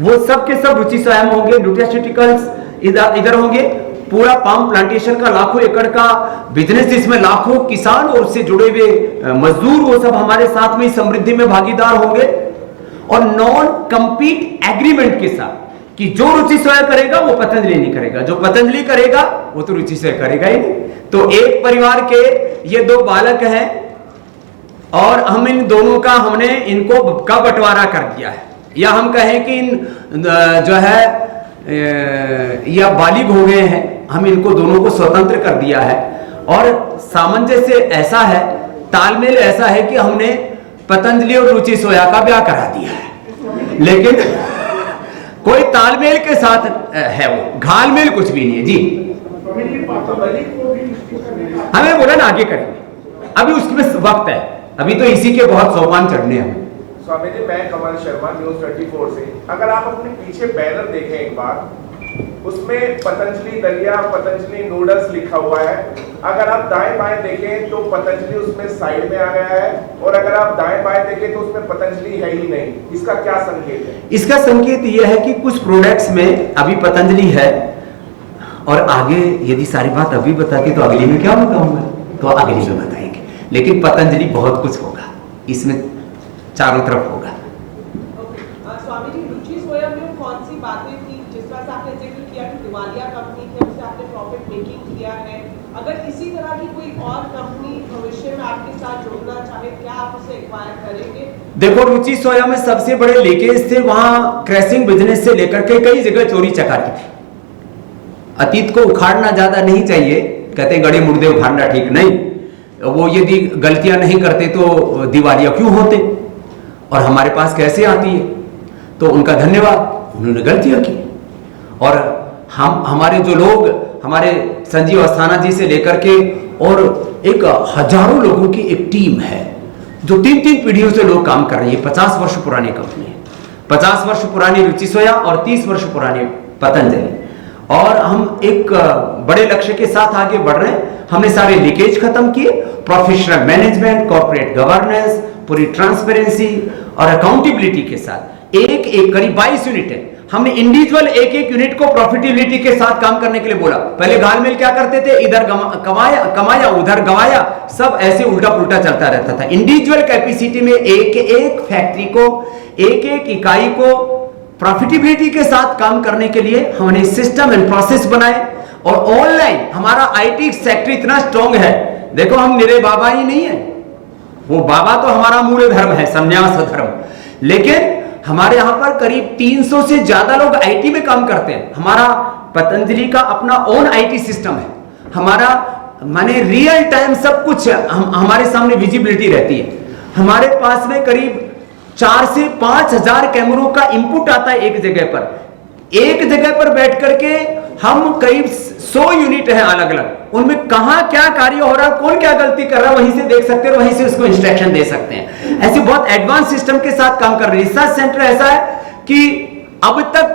वो सब के सब रुचि सोया में होंगे। न्यूट्रास्यूटिकल्स इधर होंगे। पूरा पाम प्लांटेशन का लाखों एकड़ का बिजनेस, जिसमें लाखों किसान और उससे जुड़े हुए मजदूर, वो सब हमारे साथ में समृद्धि में भागीदार होंगे। और नॉन कंपीट एग्रीमेंट के साथ कि जो रुचि सोया करेगा वो पतंजलि नहीं करेगा, जो पतंजलि करेगा वो तो रुचि सोया करेगा ही नहीं। तो एक परिवार के ये 2 बालक हैं और हम इन दोनों का हमने इनको का बंटवारा कर दिया है, या हम कहें कि इन जो है या बालिग हो गए हैं, हम इनको दोनों को स्वतंत्र कर दिया है। और सामंजस्य ऐसा है, तालमेल ऐसा है कि हमने पतंजलि और रुचि सोया का ब्याह करा दिया है, लेकिन कोई तालमेल के साथ है, वो घालमेल कुछ भी नहीं है जी। हमें बोला ना आगे करेंगे, अभी उसमें वक्त है, अभी तो इसी के बहुत सोपान चढ़ने हैं। स्वामी जी, मैं कमल शर्मा न्यूज़ 24 से। अगर आप अपने पीछे बैनर देखें एक बार, उसमें पतंजलि दलिया, पतंजलि नूडल्स लिखा हुआ है। अगर आप दाएं बाएं देखें तो पतंजलि उसमें साइड में आ गया है, और अगर आप दाएं बाएं देखें तो उसमें पतंजलि है ही नहीं। इसका क्या संकेत है? इसका संकेत यह है कि कुछ प्रोडक्ट्स में अभी पतंजलि है, और आगे यदि सारी बात अभी बताते तो अगली में क्या बताऊंगा, तो अगली में बताएंगे। लेकिन पतंजलि बहुत कुछ होगा, इसमें चारों तरफ होगा। स्वामी जी, रुचि सोया में कौन सी बातें थी, जिस तरह से आपने जिक्र किया कि दिवालिया कंपनी थी, उससे आपने प्रॉफिट मेकिंग किया है, अगर इसी तरह की कोई और कंपनी भविष्य में आपके साथ जुड़ना चाहे, क्या आप उसे एक्वायर करेंगे? देखो, रुचि सोया में सबसे बड़े लीकेज थे, वहां क्रैशिंग बिजनेस से लेकर के कई जगह चोरी चकारी थी। अतीत को उखाड़ना ज्यादा नहीं चाहिए, कहते हैं गड़े मुर्दे उखाड़ना ठीक नहीं, वो यदि गलतियां नहीं करते तो दिवालिया क्यों होते, और हमारे पास कैसे आती है। तो उनका धन्यवाद, उन्होंने गलतियां की। और हमारे जो लोग, हमारे संजीव अस्थाना जी से लेकर के और एक हजारों लोगों की एक टीम है जो 3-3 पीढ़ियों से लोग काम कर रही है। 50 वर्ष पुरानी कंपनी है, 50 वर्ष पुरानी रुचि सोया और 30 वर्ष पुरानी पतंजलि, और हम एक बड़े लक्ष्य के साथ आगे बढ़ रहे हैं। हमने सारे लीकेज खत्म किए, प्रोफेशनल मैनेजमेंट, कॉर्पोरेट गवर्नेंस, पूरी ट्रांसपेरेंसी और अकाउंटेबिलिटी के साथ एक एक करीब 22 यूनिट है। हमने इंडिविजुअल एक एक यूनिट को प्रॉफिटेबिलिटी के साथ काम करने के लिए बोला। पहले घालमेल क्या करते थे, इधर कमाया उधर गवाया, सब ऐसे उल्टा पुल्टा चलता रहता था। इंडिविजुअल कैपेसिटी में एक एक फैक्ट्री को, एक एक इकाई को प्रॉफिटेबिलिटी के साथ काम करने के लिए हमने सिस्टम एंड प्रोसेस बनाए। और ऑनलाइन हमारा आईटी सेक्टर इतना स्ट्रांग है, देखो हम मेरे बाबा ही नहीं है, वो बाबा तो हमारा मूल धर्म है, संन्यास धर्म, लेकिन हमारे यहां पर करीब 300 से ज्यादा लोग आईटी में काम करते हैं। हमारा पतंजलि का अपना ओन आईटी सिस्टम है, हमारा माने रियल टाइम सब कुछ हमारे सामने विजिबिलिटी रहती है। हमारे पास में करीब 4 से 5 हजार कैमरों का इनपुट आता है एक जगह पर बैठ करके। हम करीब 100 यूनिट है अलग अलग, उनमें कहां क्या कार्य हो रहा है, कौन क्या गलती कर रहा है, वहीं से देख सकते हैं, वहीं से उसको इंस्ट्रक्शन दे सकते हैं। ऐसे बहुत एडवांस सिस्टम के साथ काम कर रहे हैं। रिसर्च सेंटर ऐसा है कि अब तक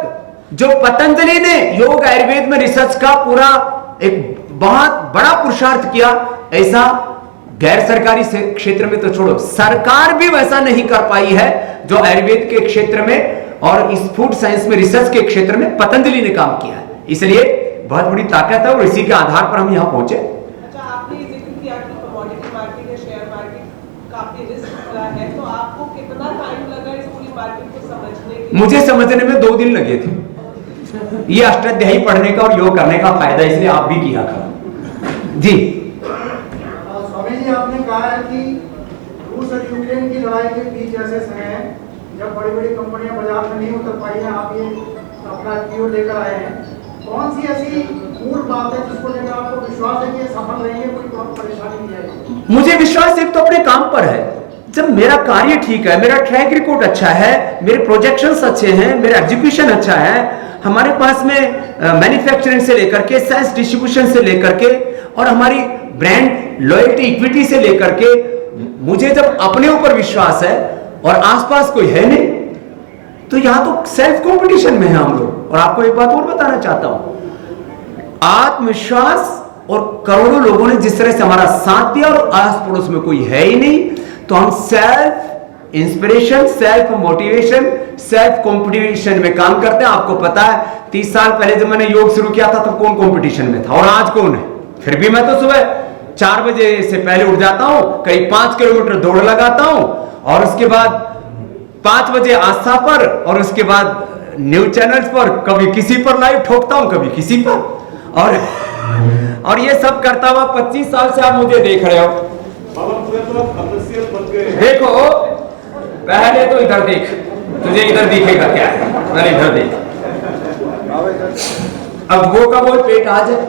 जो पतंजलि ने योग आयुर्वेद में रिसर्च का पूरा एक बहुत बड़ा पुरुषार्थ किया, ऐसा गैर सरकारी क्षेत्र में तो छोड़ो, सरकार भी वैसा नहीं कर पाई है जो आयुर्वेद के क्षेत्र में और इस फूड साइंस में रिसर्च के क्षेत्र में पतंजलि ने काम किया है। इसलिए बहुत बड़ी ताकत है और इसी के आधार पर हम यहां पहुंचे। अच्छा, आपने जिक्र किया कि कमोडिटी मार्केट या शेयर मार्केट काफी रिस्क वाला है, तो आपको कितना टाइम लगा इस पूरी मार्केट को समझने के लिए? मुझे समझने में 2 दिन लगे थे। ये अष्टाध्यायी पढ़ने का और योग करने का फायदा, इसलिए आप भी किया करो। जी स्वामी जी, आपने कहा है कि रूस और यूक्रेन की लड़ाई के बीच ऐसे समय है जब बड़ी बड़ी कंपनियां बाजार में नहीं उतर पाई हैं, आप ये अपना क्यू लेकर आए हैं। कौन सी ऐसी मूल बात है जिसको लेकर आपको विश्वास है कि ये सफल रहेंगे, कोई परेशानी नहीं आएगी? मुझे विश्वास एक तो अपने काम पर है। जब मेरा कार्य ठीक है, मेरा ट्रैक रिकॉर्ड अच्छा है, मेरे प्रोजेक्शंस अच्छे हैं, मेरा एग्जीक्यूशन अच्छा है, हमारे पास में मैन्युफैक्चरिंग से लेकर के सेल्स डिस्ट्रीब्यूशन से लेकर के और हमारी ब्रांड लॉयल्टी इक्विटी से लेकर के, मुझे जब अपने ऊपर विश्वास है और आसपास कोई है नहीं, तो यहां तो सेल्फ कंपटीशन में है हम लोग। और आपको एक बात और बताना चाहता हूं, आत्मविश्वास और करोड़ों लोगों ने जिस तरह से हमारा साथ दिया और आस पड़ोस में कोई है ही नहीं, तो हम self inspiration, self motivation, self competition में काम करते हैं। आपको पता है 30 साल पहले जब मैंने योग शुरू किया था तो कौन कंपटीशन में था और आज कौन है? फिर भी मैं तो सुबह 4 बजे से पहले उठ जाता हूं, करीब 5 किलोमीटर दौड़ लगाता हूं और उसके बाद 5 बजे आस्था पर और उसके बाद न्यूज चैनल्स पर, कभी किसी पर लाइव ठोकता हूं, कभी किसी पर, और ये सब करता हुआ 25 साल से आप मुझे देख रहे हो। देखो पहले तो इधर देख, तुझे इधर दिखेगा क्या है, पहले इधर देख। अब वो का वो पेट आ जाए,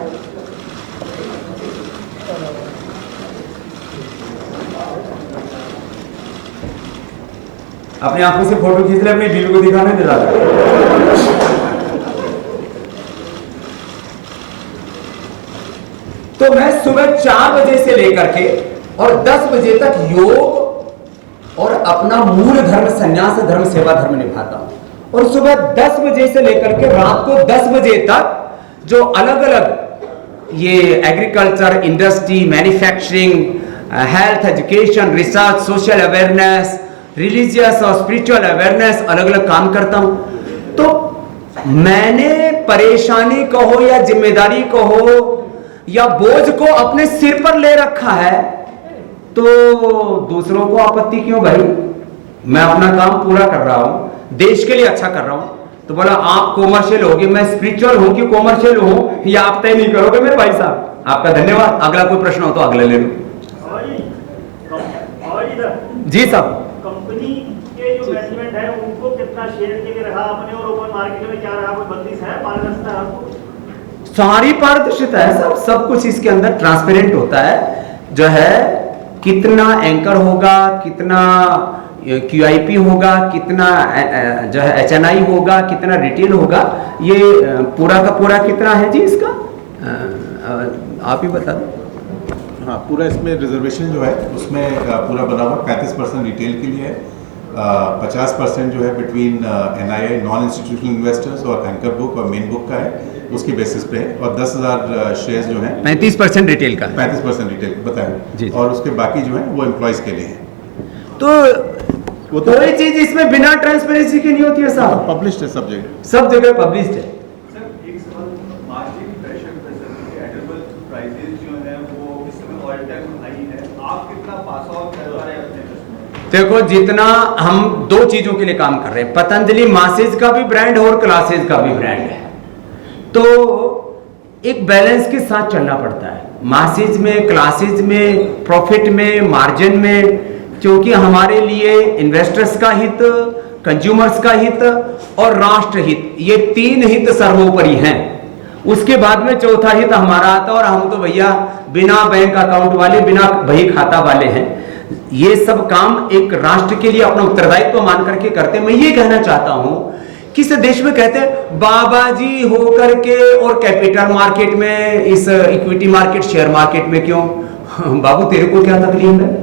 अपनी आंखों से फोटो खींच ले, अपनी बीवी को दिखाने दे रहा। तो मैं सुबह 4 बजे से लेकर के और 10 बजे तक योग और अपना मूल धर्म संन्यास धर्म सेवा धर्म निभाता हूं। और सुबह 10 बजे से लेकर के रात को 10 बजे तक जो अलग अलग ये agriculture, industry, manufacturing, health, education, research, social awareness, religious और स्पिरिचुअल अवेयरनेस अलग अलग काम करता हूं। तो मैंने परेशानी कहो या जिम्मेदारी कहो या बोझ को अपने सिर पर ले रखा है, तो दूसरों को आपत्ति क्यों भाई? मैं अपना काम पूरा कर रहा हूं, देश के लिए अच्छा कर रहा हूं। तो बोला आप कॉमर्शियल होगे, मैं स्पिरिचुअल हूं कि कॉमर्शियल हूं, या आप तय नहीं करोगे मेरे भाई साहब। आपका धन्यवाद। अगला कोई प्रश्न हो तो अगला ले लो। जी साहब, कंपनी के जो मैनेजमेंट है उनको कितना शेयर के लिए रखा आपने और ओपन मार्केट में क्या रहा, कोई बंदिश है, पारदर्शिता है आपको? सारी पारदर्शिता है, सब कुछ इसके अंदर ट्रांसपेरेंट होता है। जो है कितना एंकर होगा, कितना QIP होगा, कितना जो है HNI होगा, कितना रिटेल होगा, ये पूरा का पूरा कितना है जी इसका आप ही बता दो। हाँ, पूरा इसमें रिजर्वेशन जो है उसमें पूरा बना हुआ 35% रिटेल के लिए है, 50% जो है between NII non institutional investors और एंकर बुक और मेन बुक का है, उसकी बेसिस पे है, और 10,000 शेयर्स जो हैं 35% रिटेल का, 35% रिटेल बताएं, और उसके बाकी जो है वो एम्प्लॉयज के लिए है। तो वो तो कोई चीज इसमें बिना ट्रांसपेरेंसी की नहीं होती है साहब, पब्लिश्ड है सब जगह, सब जगह पब्लिश्ड है। सर एक सवाल, मार्जिन प्रेशर एडिबल प्राइसेस जो है वो इस समय ऑल टाइम हाई है, आप कितना पास ऑन कर पा रहे हैं अपने कस्टमर? देखो जितना हम दो चीजों के लिए काम कर रहे हैं, पतंजलि मासेज का भी ब्रांड है और क्लासेज का भी ब्रांड है, तो एक बैलेंस के साथ चलना पड़ता है, मासेज में, क्लासेज में, प्रॉफिट में, मार्जिन में, क्योंकि हमारे लिए इन्वेस्टर्स का हित, कंज्यूमर्स का हित और राष्ट्र हित, ये तीन हित सर्वोपरि हैं। उसके बाद में चौथा हित हमारा आता है, और हम तो भैया बिना बैंक अकाउंट वाले, बिना बही खाता वाले हैं। ये सब काम एक राष्ट्र के लिए अपना उत्तरदायित्व मान करके करते हैं। मैं ये कहना चाहता हूं कि इस देश में कहते हैं बाबा जी होकर के और कैपिटल मार्केट में, इस इक्विटी मार्केट, शेयर मार्केट में क्यों? बाबू तेरे को क्या तकलीफ है?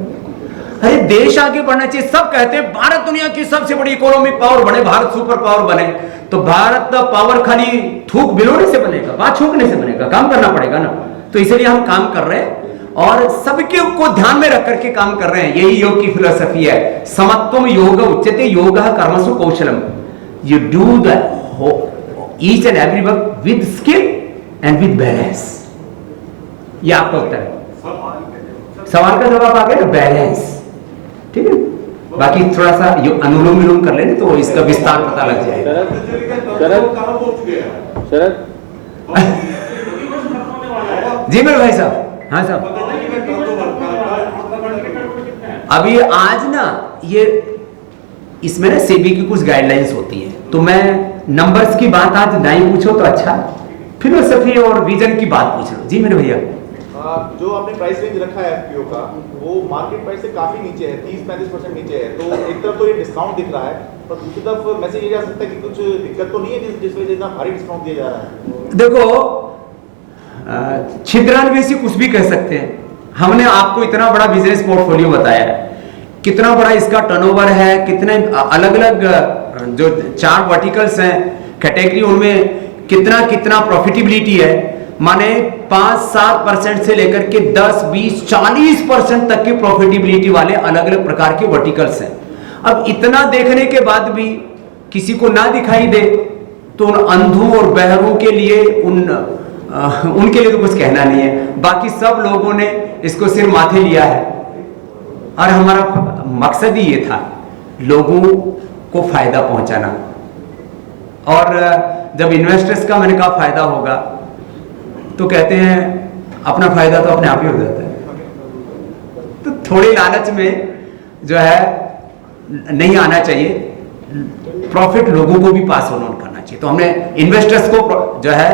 अरे देश आगे बढ़ना चाहिए। सब कहते हैं भारत दुनिया की सबसे बड़ी इकोनॉमिक पावर बने, भारत सुपर पावर बने, तो भारत पावर खाली थूक बिलोने से बनेगा, बात छोकने से बनेगा, काम करना पड़ेगा ना। तो इसलिए हम काम कर रहे हैं और सबके को ध्यान में रख करके काम कर रहे हैं। यही योग की फिलोसफी है, समत्वम योग उच्यते, योगः कर्मसु कौशलम। You do the each and every work with skill and with balance. ये आपका उत्तर है। सवाल का जवाब आ गया ना, बैलेंस, ठीक है। बाकी थोड़ा सा अनुलोम विलोम कर लेने तो इसका विस्तार पता लग जाएगा। शरद जी मेरे भाई साहब, हाँ साहब, अभी आज ना ये इसमें ना सेबी की कुछ गाइडलाइंस होती है, तो मैं नंबर्स की बात आज नहीं पूछो तो अच्छा, फिलोसफी और विजन की बात पूछ लो। जी मेरे भैया, जो आपने प्राइस रेंज रखा है FPO का, वो मार्केट प्राइस से काफी नीचे है, 30-35% नीचे है, तो एक तरफ तो ये डिस्काउंट दिख रहा है, पर दूसरी तरफ मैसेज ये जा सकता है कि कुछ दिक्कत तो नहीं है जिस वजह से इतना भारी डिस्काउंट दिया जा रहा है। देखो छिद्रान्वेषी कुछ भी कह सकते हैं। हमने आपको इतना बड़ा बिजनेस पोर्टफोलियो बताया है, कितना बड़ा इसका टर्नओवर है, कितने अलग अलग जो 4 वर्टिकल्स हैं कैटेगरी, उनमें कितना कितना प्रॉफिटेबिलिटी है, माने 5-7% से लेकर के 10-20-40% तक की प्रॉफिटेबिलिटी वाले अलग अलग प्रकार के वर्टिकल्स हैं। अब इतना देखने के बाद भी किसी को ना दिखाई दे तो उन अंधों और बहरों के लिए उनके लिए तो कुछ कहना नहीं है। बाकी सब लोगों ने इसको सिर माथे लिया है और हमारा मकसद ही ये था लोगों को फायदा पहुंचाना। और जब इन्वेस्टर्स का मैंने कहा फायदा होगा तो कहते हैं अपना फायदा तो अपने आप ही हो जाता है। तो थोड़ी लालच में जो है नहीं आना चाहिए, प्रॉफिट लोगों को भी पास ऑन करना चाहिए। तो हमने इन्वेस्टर्स को जो है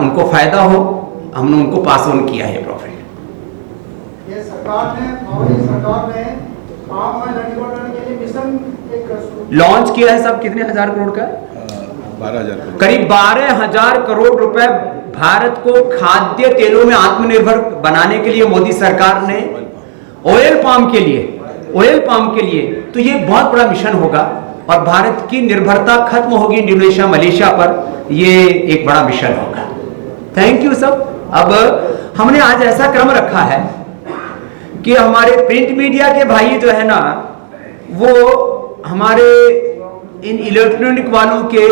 उनको फायदा हो, हमने उनको पास ऑन किया है प्रॉफिट। ये सरकार ने पाम ऑयल रिकॉर्डर के लिए मिशन एक लॉन्च किया है। सब कितने हजार करोड़ का? 12,000 करोड़, करीब 12,000 करोड़ रुपए भारत को खाद्य तेलों में आत्मनिर्भर बनाने के लिए मोदी सरकार ने ऑयल पाम के लिए, तो ये बहुत बड़ा मिशन होगा और भारत की निर्भरता खत्म होगी इंडोनेशिया, मलेशिया पर। ये एक बड़ा मिशन होगा। थैंक यू सब। अब हमने आज ऐसा क्रम रखा है कि हमारे प्रिंट मीडिया के भाई जो है ना, वो हमारे इन इलेक्ट्रॉनिक वालों के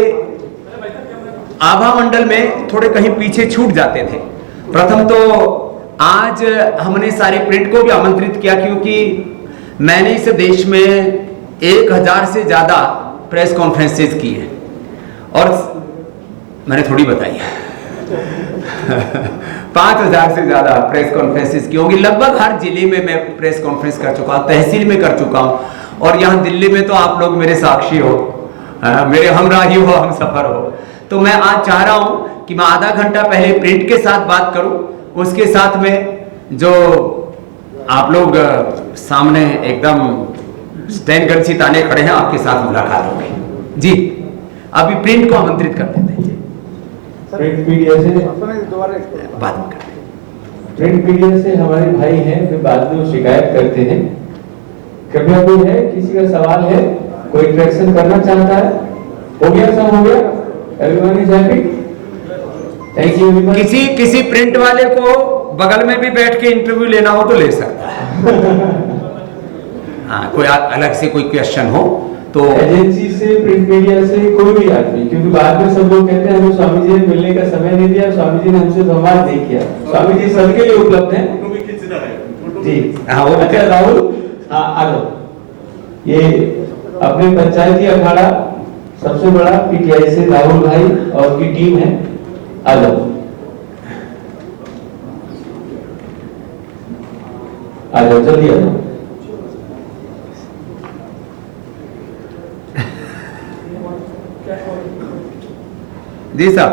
आभा मंडल में थोड़े कहीं पीछे छूट जाते थे। प्रथम तो आज हमने सारे प्रिंट को भी आमंत्रित किया, क्योंकि मैंने इस देश में 1000 से ज्यादा प्रेस कॉन्फ्रेंसेस की हैं और मैंने थोड़ी बताई है 5000 से ज्यादा प्रेस कॉन्फ्रेंसेस की होंगी। लगभग हर जिले में मैं प्रेस कॉन्फ्रेंस कर चुका हूँ, तहसील में कर चुका हूँ, और यहाँ दिल्ली में तो आप लोग मेरे साक्षी हो, मेरे हमराही हो, हम सफर हो। तो मैं आज चाह रहा हूँ कि मैं आधा घंटा पहले प्रिंट के साथ बात करूं, उसके साथ में जो आप लोग सामने एकदम स्टैंड गन सी ताने खड़े हैं, आपके साथ मुलाकात होगी। जी, अभी प्रिंट को आमंत्रित कर देते हैं। प्रिंट मीडिया से बाद में करते हैं। प्रिंट मीडिया से हमारे भाई हैं, फिर बाद में वो शिकायत करते हैं। कृपया कोई है, किसी का सवाल है, कोई इंटरेक्शन करना चाहता है? हो गया, सब हो गया, everyone is happy, thank you. किसी प्रिंट वाले को बगल में भी बैठ के इंटरव्यू लेना हो तो ले सकता है। हाँ, कोई अलग से कोई क्वेश्चन हो तो एजेंसी से, प्रिंट मीडिया से, कोई भी आदमी, क्योंकि बाद में सब लोग कहते हैं हमें स्वामी जी ने मिलने का समय नहीं दिया, स्वामी जी ने हमसे संवाद नहीं किया। स्वामी जी सबके लिए उपलब्ध हैं जी। हाँ, वो अच्छा राहुल, हाँ आ जाओ। ये अपने पंचायती अखाड़ा सबसे बड़ा पीटीआई से राहुल भाई और उनकी टीम है, आ जाओ आ जाओ, जल्दी आ जाओ। जी साहब,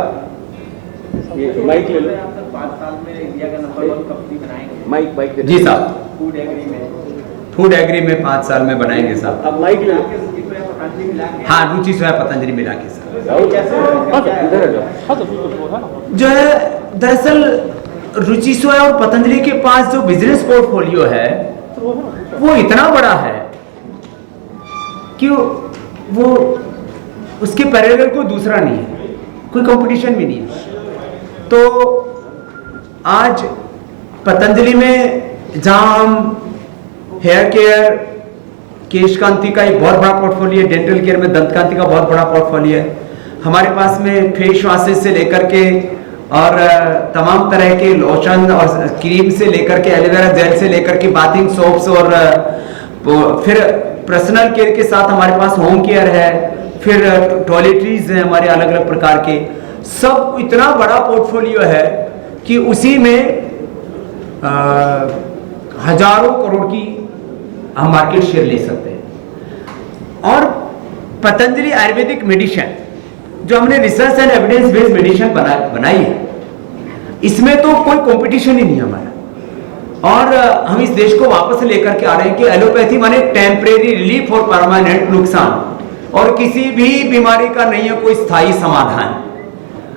ये माइक ले लो। 5 साल में इंडिया का नंबर 1 कंपनी बनाएंगे। माइक जी साहब, फूड एग्री में। फूड एग्री में 5 साल में बनाएंगे साहब। अब माइक ले लो। हाँ, रुचि सोया पतंजलि मिला के साथ जो है, दरअसल रुचि सोया और पतंजलि के पास जो बिजनेस पोर्टफोलियो है वो इतना बड़ा है कि वो उसके पैरेलल कोई दूसरा नहीं है, कोई कंपटीशन भी नहीं है। तो आज पतंजलि में जहां हम हेयर केयर, केश कांति का एक बहुत बड़ा पोर्टफोलियो है, डेंटल केयर में दंत कांति का बहुत बड़ा पोर्टफोलियो है, हमारे पास में फेस वॉशेस से लेकर के और तमाम तरह के लोशन और क्रीम से लेकर के एलोवेरा जेल से लेकर के बाथिंग सोप्स और फिर पर्सनल केयर के साथ हमारे पास होम केयर है, फिर टॉयलेटरीज हैं हमारे अलग अलग प्रकार के। सब इतना बड़ा पोर्टफोलियो है कि उसी में हजारों करोड़ की हम मार्केट शेयर ले सकते हैं। और पतंजलि आयुर्वेदिक मेडिसिन जो हमने research and evidence based medicine बनाई है, इसमें तो कोई कंपटीशन ही नहीं हमारा। और हम इस देश को वापस लेकर के आ रहे हैं कि एलोपैथी माने टेम्परेरी रिलीफ और परमानेंट नुकसान, और किसी भी बीमारी का नहीं है कोई स्थायी समाधान।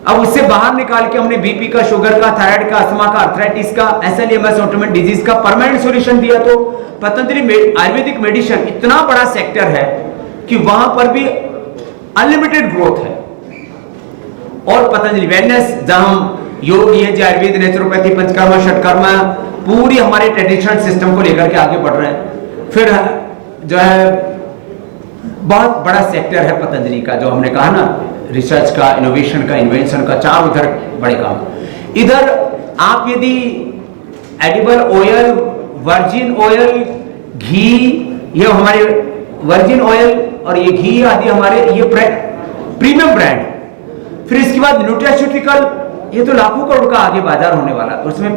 अब उससे बाहर निकाल के हमने बीपी का, शुगर का, थायराइड का, अस्थमा का, आर्थराइटिस का, एसएलईएमएस ऑटोमेन डिजीज का परमानेंट सॉल्यूशन दिया। तो पतंजलि आयुर्वेदिक मेडिसिन इतना बड़ा सेक्टर है कि वहां पर भी अनलिमिटेड ग्रोथ है। और पतंजलि वेलनेस, जहां हम योग, ये आयुर्वेद, नेचुरोपैथी, पंचकर्मा, षटकर्मा, पूरी हमारे ट्रेडिशनल सिस्टम को लेकर के आगे बढ़ रहे हैं। फिर जो है बहुत बड़ा सेक्टर है पतंजलि का, जो हमने कहा ना, रिसर्च का, इनोवेशन का, इन्वेंशन का, चार उधर बड़े काम। इधर आप यदि एडिबल ऑयल, वर्जिन ऑयल, घी, ये हमारे वर्जिन ऑयल और ये घी आदि हमारे ये प्रीमियम ब्रांड। फिर इसके बाद न्यूट्रास्यूटिकल, ये तो लाखों करोड़ का आगे बाजार होने वाला, उसमें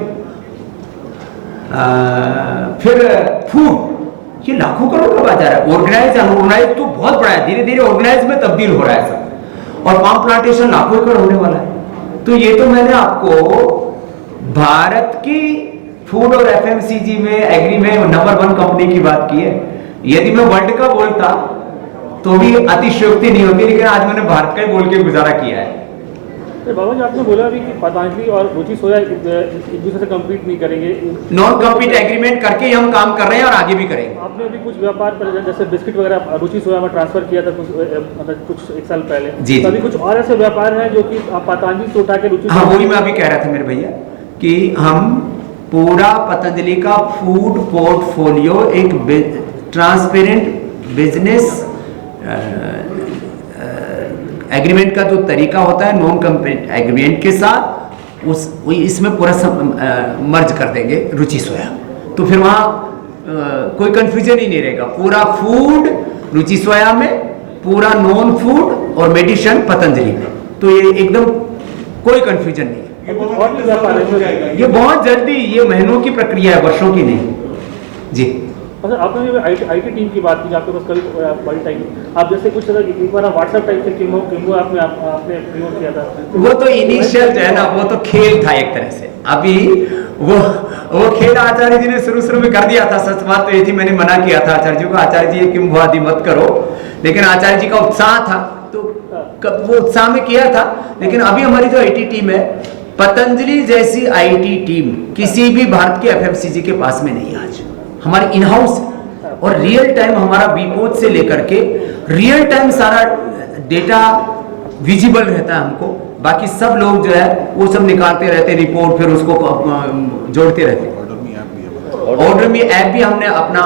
फिर फूड, ये लाखों करोड़ का बाजार है। ऑर्गेनाइज, अनऑर्गेनाइज तो बहुत बड़ा है, धीरे धीरे ऑर्गेनाइज में तब्दील हो रहा है सब। और पाम प्लांटेशन लाखों एकड़ होने वाला है। तो ये तो मैंने आपको भारत की फूड और एफएमसीजी में, एग्री में नंबर 1 कंपनी की बात की है। यदि मैं वर्ल्ड का बोलता तो भी अतिशयोक्ति नहीं होती, लेकिन आज मैंने भारत का ही बोल के गुजारा किया है। बाबा जी, आपने बोला अभी कि पतंजलि और रुचि सोया एक दूसरे से कम्पीट नहीं करेंगे, नॉन कम्पीट एग्रीमेंट करके ही हम काम कर रहे हैं और आगे भी करेंगे। आपने अभी कुछ व्यापार पर जैसे बिस्किट वगैरह रुचि सोया में ट्रांसफर किया था कुछ 1 साल पहले, जी, अभी कुछ और ऐसे व्यापार हैं जो कि पतंजलि से उठा के रुचि, हाँ वही मैं अभी कह रहा था मेरे भैया कि हम पूरा पतंजलि का फूड पोर्टफोलियो एक ट्रांसपेरेंट बिजनेस एग्रीमेंट का जो तरीका होता है नॉन कम्पीट एग्रीमेंट के साथ, इसमें पूरा मर्ज कर देंगे रुचि सोया। तो फिर वहाँ कोई कंफ्यूजन ही नहीं रहेगा। पूरा फूड रुचि सोया में, पूरा नॉन फूड और मेडिसिन पतंजलि में। तो ये एकदम कोई कंफ्यूजन नहीं है। ये बहुत जल्दी, ये महीनों की प्रक्रिया है, वर्षों की नहीं। जी, अच्छा, आपने भी आईटी टीम की बात की, आपके पास कभी बड़ी टाइम आप जैसे कुछ एक बार व्हाट्सएप टाइप से किम्बो आपने प्रयोग किया था, वो तो इनिशियल जो है ना, वो तो खेल था एक तरह से। अभी वो खेल आचार्य जी ने शुरू में कर दिया था। सच बात तो ये थी, मैंने मना किया था आचार्य जी को, आचार्य जी किम्बो आदि मत करो, लेकिन आचार्य जी का उत्साह था तो वो उत्साह में किया था। लेकिन अभी हमारी जो आईटी टीम है, पतंजलि जैसी आईटी टीम किसी भी भारत के एफएमसीजी के पास में नहीं है आज। हमारी इन हाउस और रियल टाइम हमारा बीपोच से लेकर के रियल टाइम सारा डेटा विजिबल रहता है हमको। बाकी सब लोग जो है वो सब निकालते रहते हैं रिपोर्ट, फिर उसको जोड़ते रहते हैं। ऑर्डर में ऐप भी हमने अपना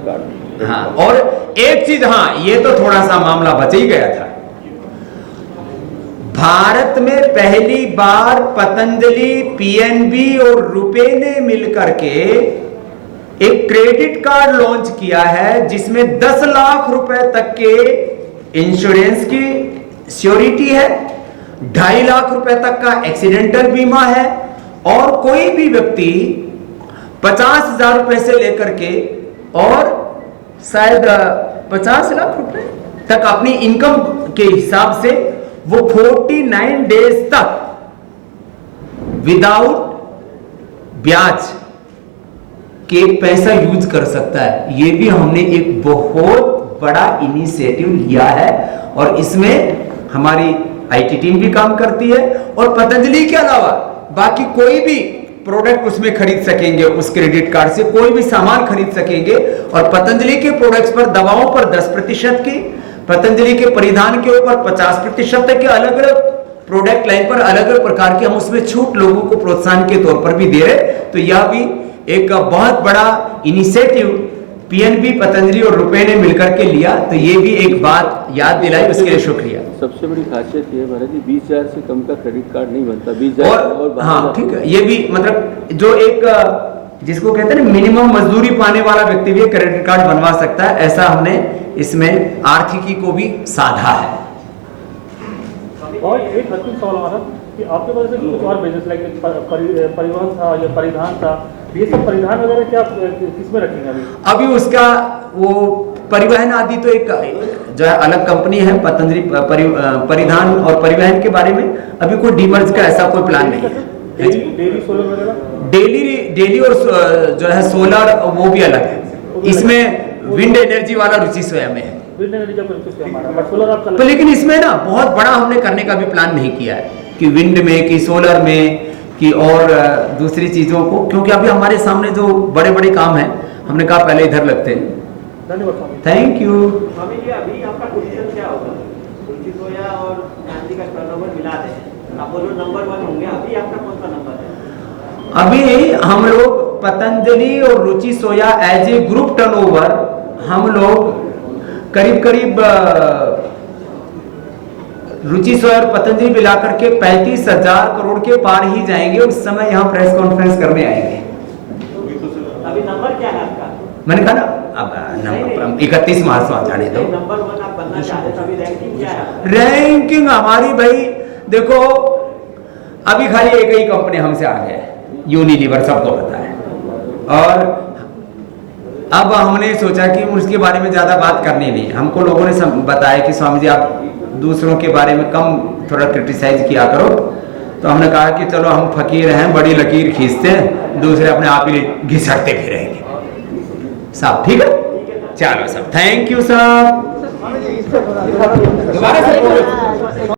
कार्ड। हाँ, और एक चीज, हाँ ये तो थोड़ा सा मामला बच ही गया था। भारत में पहली बार पतंजलि, पीएनबी और रुपे ने मिलकर के एक क्रेडिट कार्ड लॉन्च किया है जिसमें 10 लाख रुपए तक के इंश्योरेंस की श्योरिटी है, 2.5 लाख रुपए तक का एक्सीडेंटल बीमा है, और कोई भी व्यक्ति 50,000 रुपए से लेकर के और शायद 50 लाख रुपए तक अपनी इनकम के हिसाब से वो 49 डेज तक विदाउट ब्याज के पैसा यूज कर सकता है। ये भी हमने एक बहुत बड़ा इनिशिएटिव लिया है और इसमें हमारी आईटी टीम भी काम करती है, और पतंजलि के अलावा बाकी कोई भी प्रोडक्ट उसमें खरीद सकेंगे। उस क्रेडिट कार्ड से कोई भी सामान खरीद सकेंगे, और पतंजलि के प्रोडक्ट्स पर, दवाओं पर 10% की, पतंजलि के परिधान के ऊपर 50% तक के अलग अलग प्रोडक्ट लाइन पर अलग अलग प्रकार के हम उसमें छूट लोगों को प्रोत्साहन के तौर पर भी दे रहे। तो यह भी एक बहुत बड़ा इनिशिएटिव पीएनबी, पतंजलि और रुपए ने मिलकर के लिया। तो ये भी एक बात याद दिलाई, उसके लिए शुक्रिया। सबसे बड़ी खासियत ये है जी, 20,000 से कम का क्रेडिट कार्ड नहीं बनता। 20,000 और हाँ ठीक है, ये भी मतलब जो एक जिसको कहते हैं ना मिनिमम मजदूरी पाने वाला व्यक्ति भी क्रेडिट कार्ड बनवा सकता है, ऐसा हमने इसमें आर्थिकी को भी साधा है। और एक अंतिम सवाल हमारा कि आपके पास से कुछ और बिजनेस लाइक परिवहन था या परिधान था, ये सब परिधान वगैरह क्या किसमें रखेंगे अभी? उसका वो परिवहन आदि तो एक जो है अलग कंपनी है पतंजलि परिधान और परिवहन के बारे में अभी कोई डीमर्ज का ऐसा कोई प्लान नहीं है। डेली सोलर वगैरह, डेली और जो है सोलर वो भी अलग है। इसमें विंड एनर्जी वाला रुचि सोया में है, तो लेकिन इसमें ना बहुत बड़ा हमने करने का भी प्लान नहीं किया है कि विंड में, कि सोलर में, कि और दूसरी चीजों को, क्योंकि अभी हमारे सामने जो बड़े बड़े काम हैं हमने कहा पहले इधर लगते हैं। धन्यवाद। Thank you. स्वामी जी, अभी आपका पोजीशन क्या होगा? रुचि सोया और गांधी का टर्नओवर मिला दें, अपोलो नंबर 1 होंगे, अभी आपका कौन सा नंबर है? अभी हम लोग पतंजलि और रुचि सोया एज ए ग्रुप टर्नओवर हम लोग करीब रुचि सोया और पतंजलि मिलाकर के 35,000 करोड़ के पार ही जाएंगे। उस समय यहाँ प्रेस कॉन्फ्रेंस करने आएंगे। अभी नंबर क्या है आपका? मैंने कहा ना, अब नंबर 31 मार्च में जाने दो। नंबर 1 आप बनना चाहते हैं, अभी रैंकिंग क्या है? रैंकिंग हमारी भाई देखो, अभी खाली एक ही कंपनी हमसे आगे है, यूनिलीवर, सबको पता है। और अब हमने सोचा कि उसके बारे में ज्यादा बात करनी नहीं। हमको लोगों ने बताया कि स्वामी जी आप दूसरों के बारे में कम थोड़ा क्रिटिसाइज किया करो, तो हमने कहा कि चलो हम फकीर हैं, बड़ी लकीर खींचते हैं, दूसरे अपने आप ही घिसटते फिरेंगे। साहब ठीक है, चलो साहब, थैंक यू साहब। दोबारा से